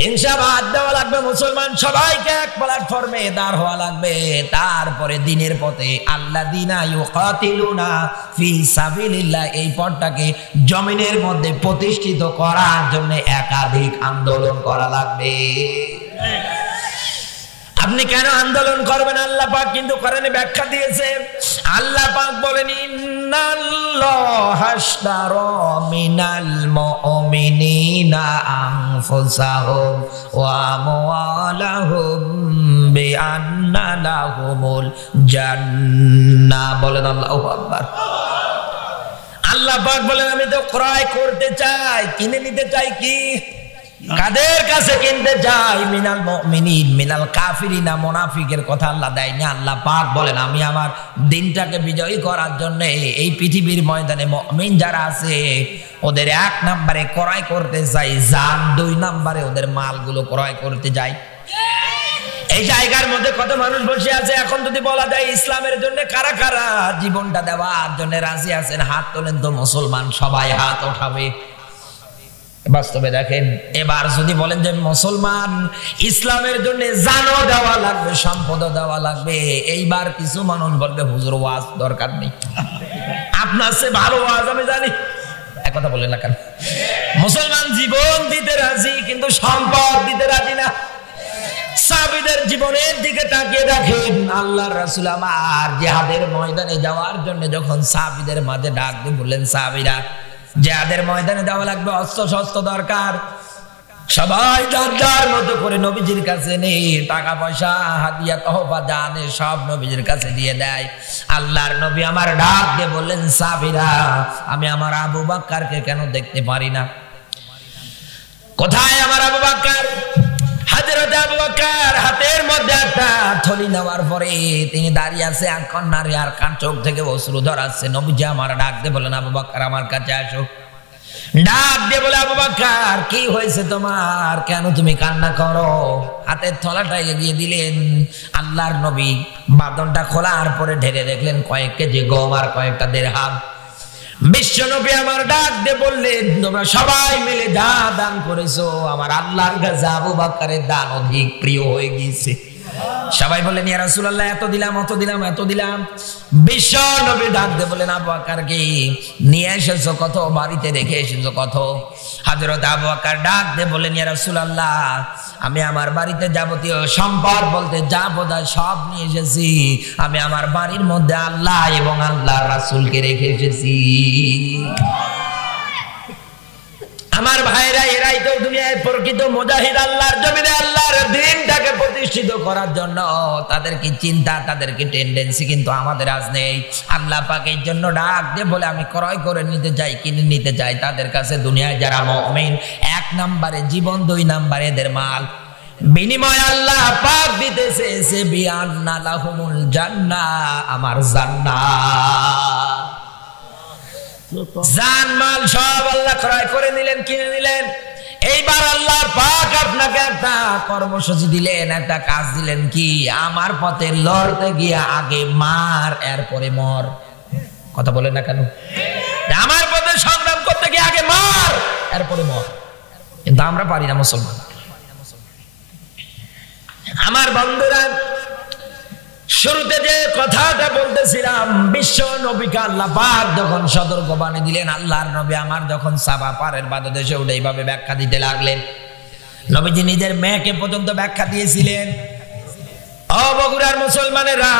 হিংসা বাদ দেওয়া লাগবে। মুসলমান সবাইকে এক প্ল্যাটফর্মে দাঁড় হওয়া লাগবে। তারপরে দিনের পথে আল্লাযীনা ইউকাতিলুনা ফি সাবিলিল্লাহ, এই পথটাকে জমিনের মধ্যে প্রতিষ্ঠিত করার জন্য একাধিক আন্দোলন করা লাগবে। আপনি কেন আন্দোলন করবেন? আল্লাহ পাক কিন্তু কোরআনে ব্যাখ্যা দিয়েছে। আল্লাহ পাক বলেন, ইন্নাল্লাহা আশতারা মিনাল মুমিনিনা আনফুসাহুম ওয়া আমওয়ালাহুম বিআন্না লাহুমুল জান্নাহ। বলেন আল্লাহু আকবার। আল্লাহ পাক বলেন, আমি তো ক্রয় করতে চাই, কিনে নিতে চাই। কি কাদের কাছে কিনতে চাই? মিনাল মুমিনিন মিনাল কাফিরিনা, মুনাফিকের কথা আল্লাহ দেয়নি। আল্লাহ পাক বলেন, আমি আমার দিনটাকে বিজয়ী করার জন্য এই পৃথিবীর ময়দানে মুমিন যারা আছে ওদের 1 নম্বরে ক্রয় করতে চাই জান, 2 নম্বরে ওদের মালগুলো ক্রয় করতে যাই। এই জায়গার মধ্যে কত মানুষ বসে আছে। এখন যদি বলা যায় ইসলামের জন্য কারা কারা জীবনটা দেওয়ার জন্য রাজি আছেন, হাত তোলেন তো। মুসলমান সবাই হাত ওঠাবে। বাস্তবে দেখেন, এবার যদি বলেন যে মুসলমান ইসলামের জন্য জানও দেওয়া লাগবে, সম্পদও দেওয়া লাগবে, এইবার কিছু মানুষ বলবে হুজুর ওয়াজ দরকার নেই, আপনার চেয়ে ভালো ওয়াজ আমি জানি। এক কথা বলেন না কেন? মুসলমান জীবন দিতে রাজি কিন্তু সম্পদ দিতে রাজি না। সাহাবীদের জীবনের দিকে তাকিয়ে দেখেন। আল্লাহর রাসূল আমার জিহাদের ময়দানে যাওয়ার জন্য যখন সাহাবীদের মাঝে ডাক দিয়ে বললেন, সাহাবীরা জিহাদের ময়দানে যাওয়া লাগবে, অস্ত্র শস্ত্র দরকার। সবাই যার যার মতো করে নবীজির কাছে নেই, টাকা পয়সা হাদিয়া তহফা জানে সব নবীজির কাছে দিয়ে দেয়। আল্লাহর নবী আমার ডাক দিয়ে বললেন, সাহাবীরা আমি আমার আবু বকরকে কেন দেখতে পারি না? কোথায় আমার আবু বকর? হযরত আবু বকর হাতের মধ্যে একটা থলি নেওয়ার পরে তিনি দাঁড়িয়ে আছে, আর কন্যার আর কান চোখ থেকে অশ্রু ধরাচ্ছে। নবীজি আমার ডাক দিয়ে বলেন, আবু বকর আমার কাছে আসো। ডাক দিয়ে বলে, আবু বকর কি হয়েছে তোমার? কেন তুমি কান্না করো? হাতের থলাটা এগিয়ে দিলেন। আল্লাহর নবী বাঁধনটা খোলার পরে ঢেলে দেখলেন কয়েক কেজি গম আর কয়েকটা দিরহাম। বিশ্ব নবী আমার ডাক দিয়ে বললেন, তোমরা সবাই মিলে যা দান করেছো আমার আল্লাহর কাছে আবু বকরের দান অধিক প্রিয় হয়ে গিয়েছে। সবাই বললেন, ইয়া রাসূলুল্লাহ এত দিলাম, অত দিলাম, এত দিলাম। বিশ্ব নবী ডাক দিয়ে বলেন, আবু বকরকে নিয়ে এসেছো কত? বাড়িতে রেখে এসেছো কত? হযরত আবু বকর ডাক দিয়ে বলেন, ইয়া রাসূলুল্লাহ আমি আমার বাড়িতে যাবতীয় সম্পদ বলতে যা বোঝায় সব নিয়ে এসেছি। আমি আমার বাড়ির মধ্যে আল্লাহ এবং আল্লাহর রাসূলকে রেখে এসেছি। আমার ভাইরা, এরাই তো দুনিয়ায় প্রকৃত মুজাহিদ। আল্লাহর জমিনে আল্লাহর দ্বীনটাকে প্রতিষ্ঠিত করার জন্য তাদের কি চিন্তা, তাদের কি টেন্ডেন্সি, কিন্তু আমাদের আজ নেই। আল্লাহ পাক এই জন্য ডাক দিয়ে বলে, আমি ক্রয় করে নিতে চাই, কিনে নিতে চাই। তাদের কাছে দুনিয়ায় যারা মুমিন 1 নম্বরে জীবন, 2 নম্বরে এদের মাল। বিনিময় আল্লাহ পাক দিতেছে সে বিআন্না লাহুমুল জান্নাহ, আমার জান্নাত। জানমাল সব আল্লাহ ক্রয় করে নিলেন, কিনে নিলেন। এইবার আল্লাহ পাক আপনাকে একটা কর্মসূচি দিলেন, একটা কাজ দিলেন, কি আমার পথে লড়তে গিয়ে আগে মার এরপরে মর। কথা বলেন না কেন? আমার পথে সংগ্রাম করতে গিয়ে আগে মার এরপরে মর। কিন্তু আমরা পারি না মুসলমান। আমার বন্ধুরা, শুরুতে যে কথাটা বলতেছিলাম, বিশ্ব নবীকে আল্লাহ পাক যখন সতর্কবাণী দিলেন, আল্লাহর নবী আমার যখন সাবা পারের বাদদেশে উঠে এইভাবে ব্যাখ্যা দিতে লাগলেন, নবীজি নিজের মেয়েকে পর্যন্ত ব্যাখ্যা দিয়েছিলেন। ও বগুড়ার মুসলমানেরা,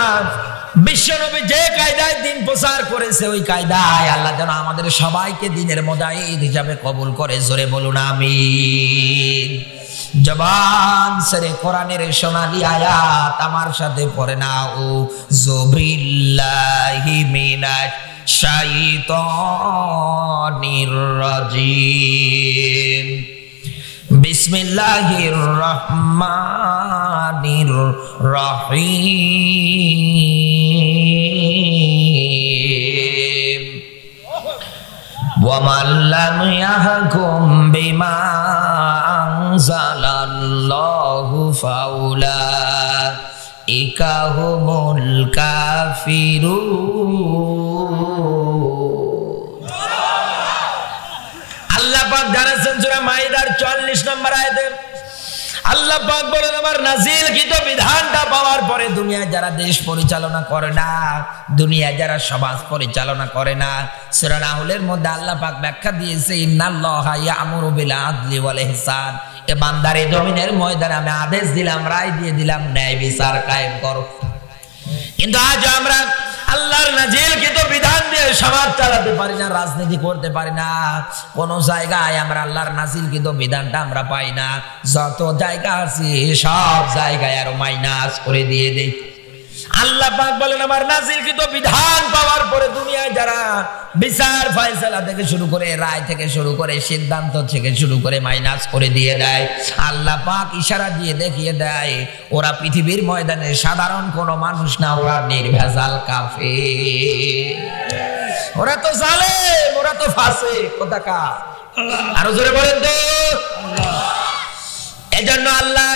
বিশ্ব নবী যে কায়দায় দিন প্রচার করেছে, ওই কায়দায় আল্লাহ যেন আমাদের সবাইকে দিনের মুজাহিদ হিসাবে কবুল করে। জোরে বলুন আমিন। জবান সেরে কোরআনের সোনালী আয়াত আমার সাথে পড়ে নাও। যুবিল্লাহি মিনাশ শাইতানির রাজিম, বিসমিল্লাহির রহমানির রহিম। ওয়া মান লাম ইয়াহকুম বিমা আনজালাল্লাহু ফাউলাইকা হুমুল কাফিরুন। আল্লাহ পাক জানাচ্ছেন সূরা মাইদার 44 নম্বর আয়াতে, আল্লাহ পাক বলেন, আমার নাজিলকৃত বিধানটা পাওয়ার পরে দুনিয়ায় যারা দেশ পরিচালনা করে না, দুনিয়ায় যারা সমাজ পরিচালনা করে না, সূরা নাহলের মধ্যে আল্লাহ পাক ব্যাখ্যা দিয়েছে, ইন্নাল্লাহা ইয়া'মুরু বিল আদলি ওয়াল ইহসান। এ বান্দারে জমিনের ময়দানে আমি আদেশ দিলাম, রায় দিয়ে দিলাম, ন্যায় বিচার কায়েম করো। কিন্তু আজ আমরা আল্লাহর নাজিলকৃত বিধান দিয়ে সমাজ চালাতে পারি না, রাজনীতি করতে পারি না। কোন জায়গায় আমরা আল্লাহর নাজিলকৃত বিধানটা আমরা পাই না। যত জায়গা আছে সব জায়গায় আরো মাইনাস করে দিয়ে দেই। আল্লাহ পাক বলেন, আমার নাজিলকৃত বিধান পাওয়ার পরে দুনিয়ায় যারা বিচার ফয়সালা থেকে শুরু করে, রায় থেকে শুরু করে, সিদ্ধান্ত থেকে শুরু করে মাইনাস করে দিয়ে দেয়। আল্লাহ পাক ইশারা দিয়ে দেখিয়ে দেয়, ওরা পৃথিবীর ময়দানে সাধারণ কোনো মানুষ না, ওরা নির্ভেজাল কাফের, ওরা তো জালেম, ওরা তো ফাসিক কোথাকার। আরো জোরে বলেন তো। এজন্য আল্লাহ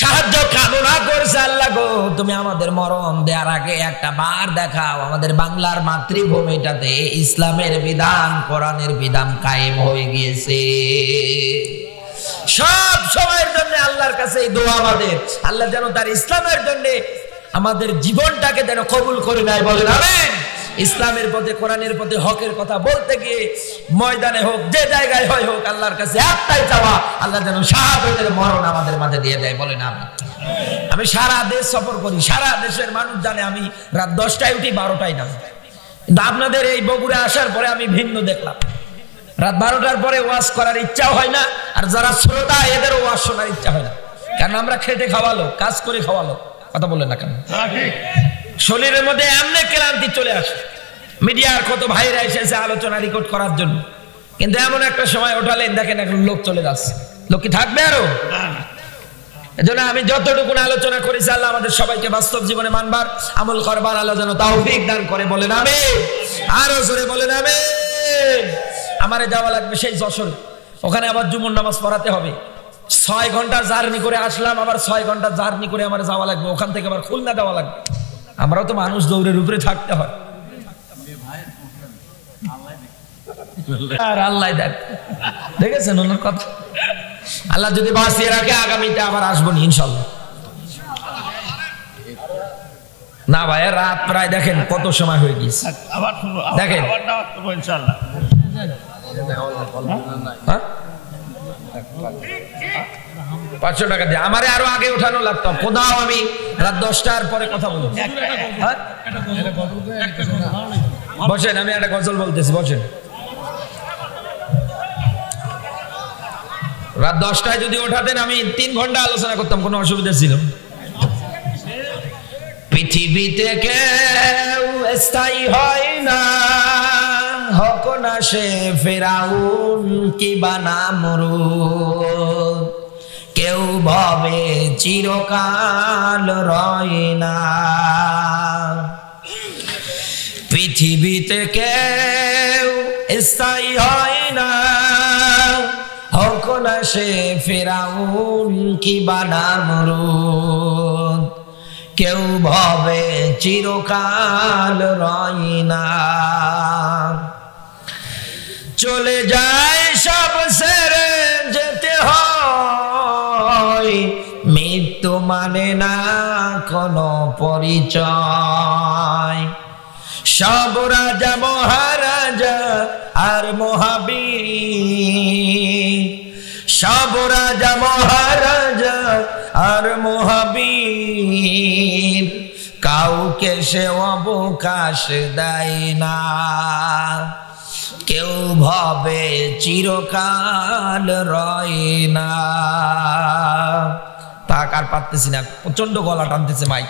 সাহায্য কামনা করছে, আল্লাহ গো তুমি আমাদের মরণ দেওয়ার আগে একটা বার দেখাও, আমাদের বাংলার মাতৃভূমিটাতে ইসলামের বিধান, কোরআনের বিধান কায়েম হয়ে গিয়েছে। সব সময়ের জন্য আল্লাহর কাছে এই দোয়া আমাদের, আল্লাহ যেন তার ইসলামের জন্য আমাদের জীবনটাকে যেন কবুল করে নেয়। বলেন আমিন। ইসলামের পথে, কোরআনের পথে হকের কথা বলতে গিয়ে ময়দানে হোক, যে জায়গায় হয় হোক, আল্লাহর কাছে একটাই চাওয়া, আল্লাহ যেন শাহাদাতের মরণ আমাদের মাঝে দিয়ে দেয়। বলেন আমিন। আমি সারা দেশ সফর করি, সারা দেশের মানুষ জানে আমি রাত 10টায় উঠি, 12টায় না। কিন্তু আপনাদের এই বগুড়া আসার পরে আমি ভিন্ন দেখলাম, রাত 12টার পরে ওয়াজ করার ইচ্ছাও হয় না, আর যারা শ্রোতা এদেরও ওয়াজ শোনার ইচ্ছা হয় না। কারণ আমরা খেটে খাওয়ালো, কাজ করে খাওয়ালো। কথা বললেন না কেন? শরীরের মধ্যে এমনি ক্লান্তি চলে আসে। মিডিয়ার কত ভাইরা এসেছে আলোচনা রেকর্ড করার জন্য, কিন্তু এমন একটা সময় ওঠালেন, দেখেন এখন লোক চলে যাচ্ছে। লোক কি থাকবে আরো? এজন্য আমি যতটুকু আলোচনা করেছি, আল্লাহ আমাদের সবাইকে বাস্তব জীবনে মানবার, আমল করবার আল্লাহ যেন তাওফিক দান করে। বলেন আমিন। আরো জোরে বলেন আমিন। আমারে যাওয়া লাগবে সেই যশোর, ওখানে আবার জুমুর নামাজ পড়াতে হবে। 6 ঘন্টা জার্নি করে আসলাম, আবার 6 ঘন্টা জার্নি করে আমার যাওয়া লাগবে, ওখান থেকে আবার খুলনা যাওয়া লাগবে। আমরাও তো মানুষ, দৌড়ের উপরে থাকতে হয়। আর আল্লাহ দেখেছেন ওনার কথা। আল্লাহ যদি বাঁচিয়ে রাখে, আগামীতে আবার আসবো ইনশাল্লাহ। না ভাই, রাত প্রায় দেখেন কত সময় হয়ে গেছে, দেখেন 500 টাকা দিয়ে আমারে আরো আগে উঠানো লাগতো। কোথাও আমি রাত 10টার পরে কথা বলবো। বসেন, আমি একটা গজল বলতেছি, বসেন। রাত 10টায় যদি ওঠাতেন, আমি 3 ঘন্টা আলোচনা করতাম, কোনো অসুবিধা ছিল। পৃথিবীতে কেউ স্থায়ী হয় না, হোক না সে ফেরাউন কিবা নামরুদ, কেউ ভাবে চিরকাল রয় না। পৃথিবীতে কেউ স্থায়ী হয় না, হোক না সে ফিরাউন কিবা নামরুদ, কেউ ভবে চিরকাল রয় না। চলে যায় সব ছেড়ে যেতে হয়, মৃত্যু মানে না কোনো পরিচয়। সব রাজা মহারাজা আর মহাবীর, সব রাজা মহারাজা আর মহাবীর, কাউকে সে অবকাশ দেয় না, কেউ ভাবে চিরকাল রয় না। তাক আর পারতেছি না, প্রচন্ড গলা টানতেছে ভাই।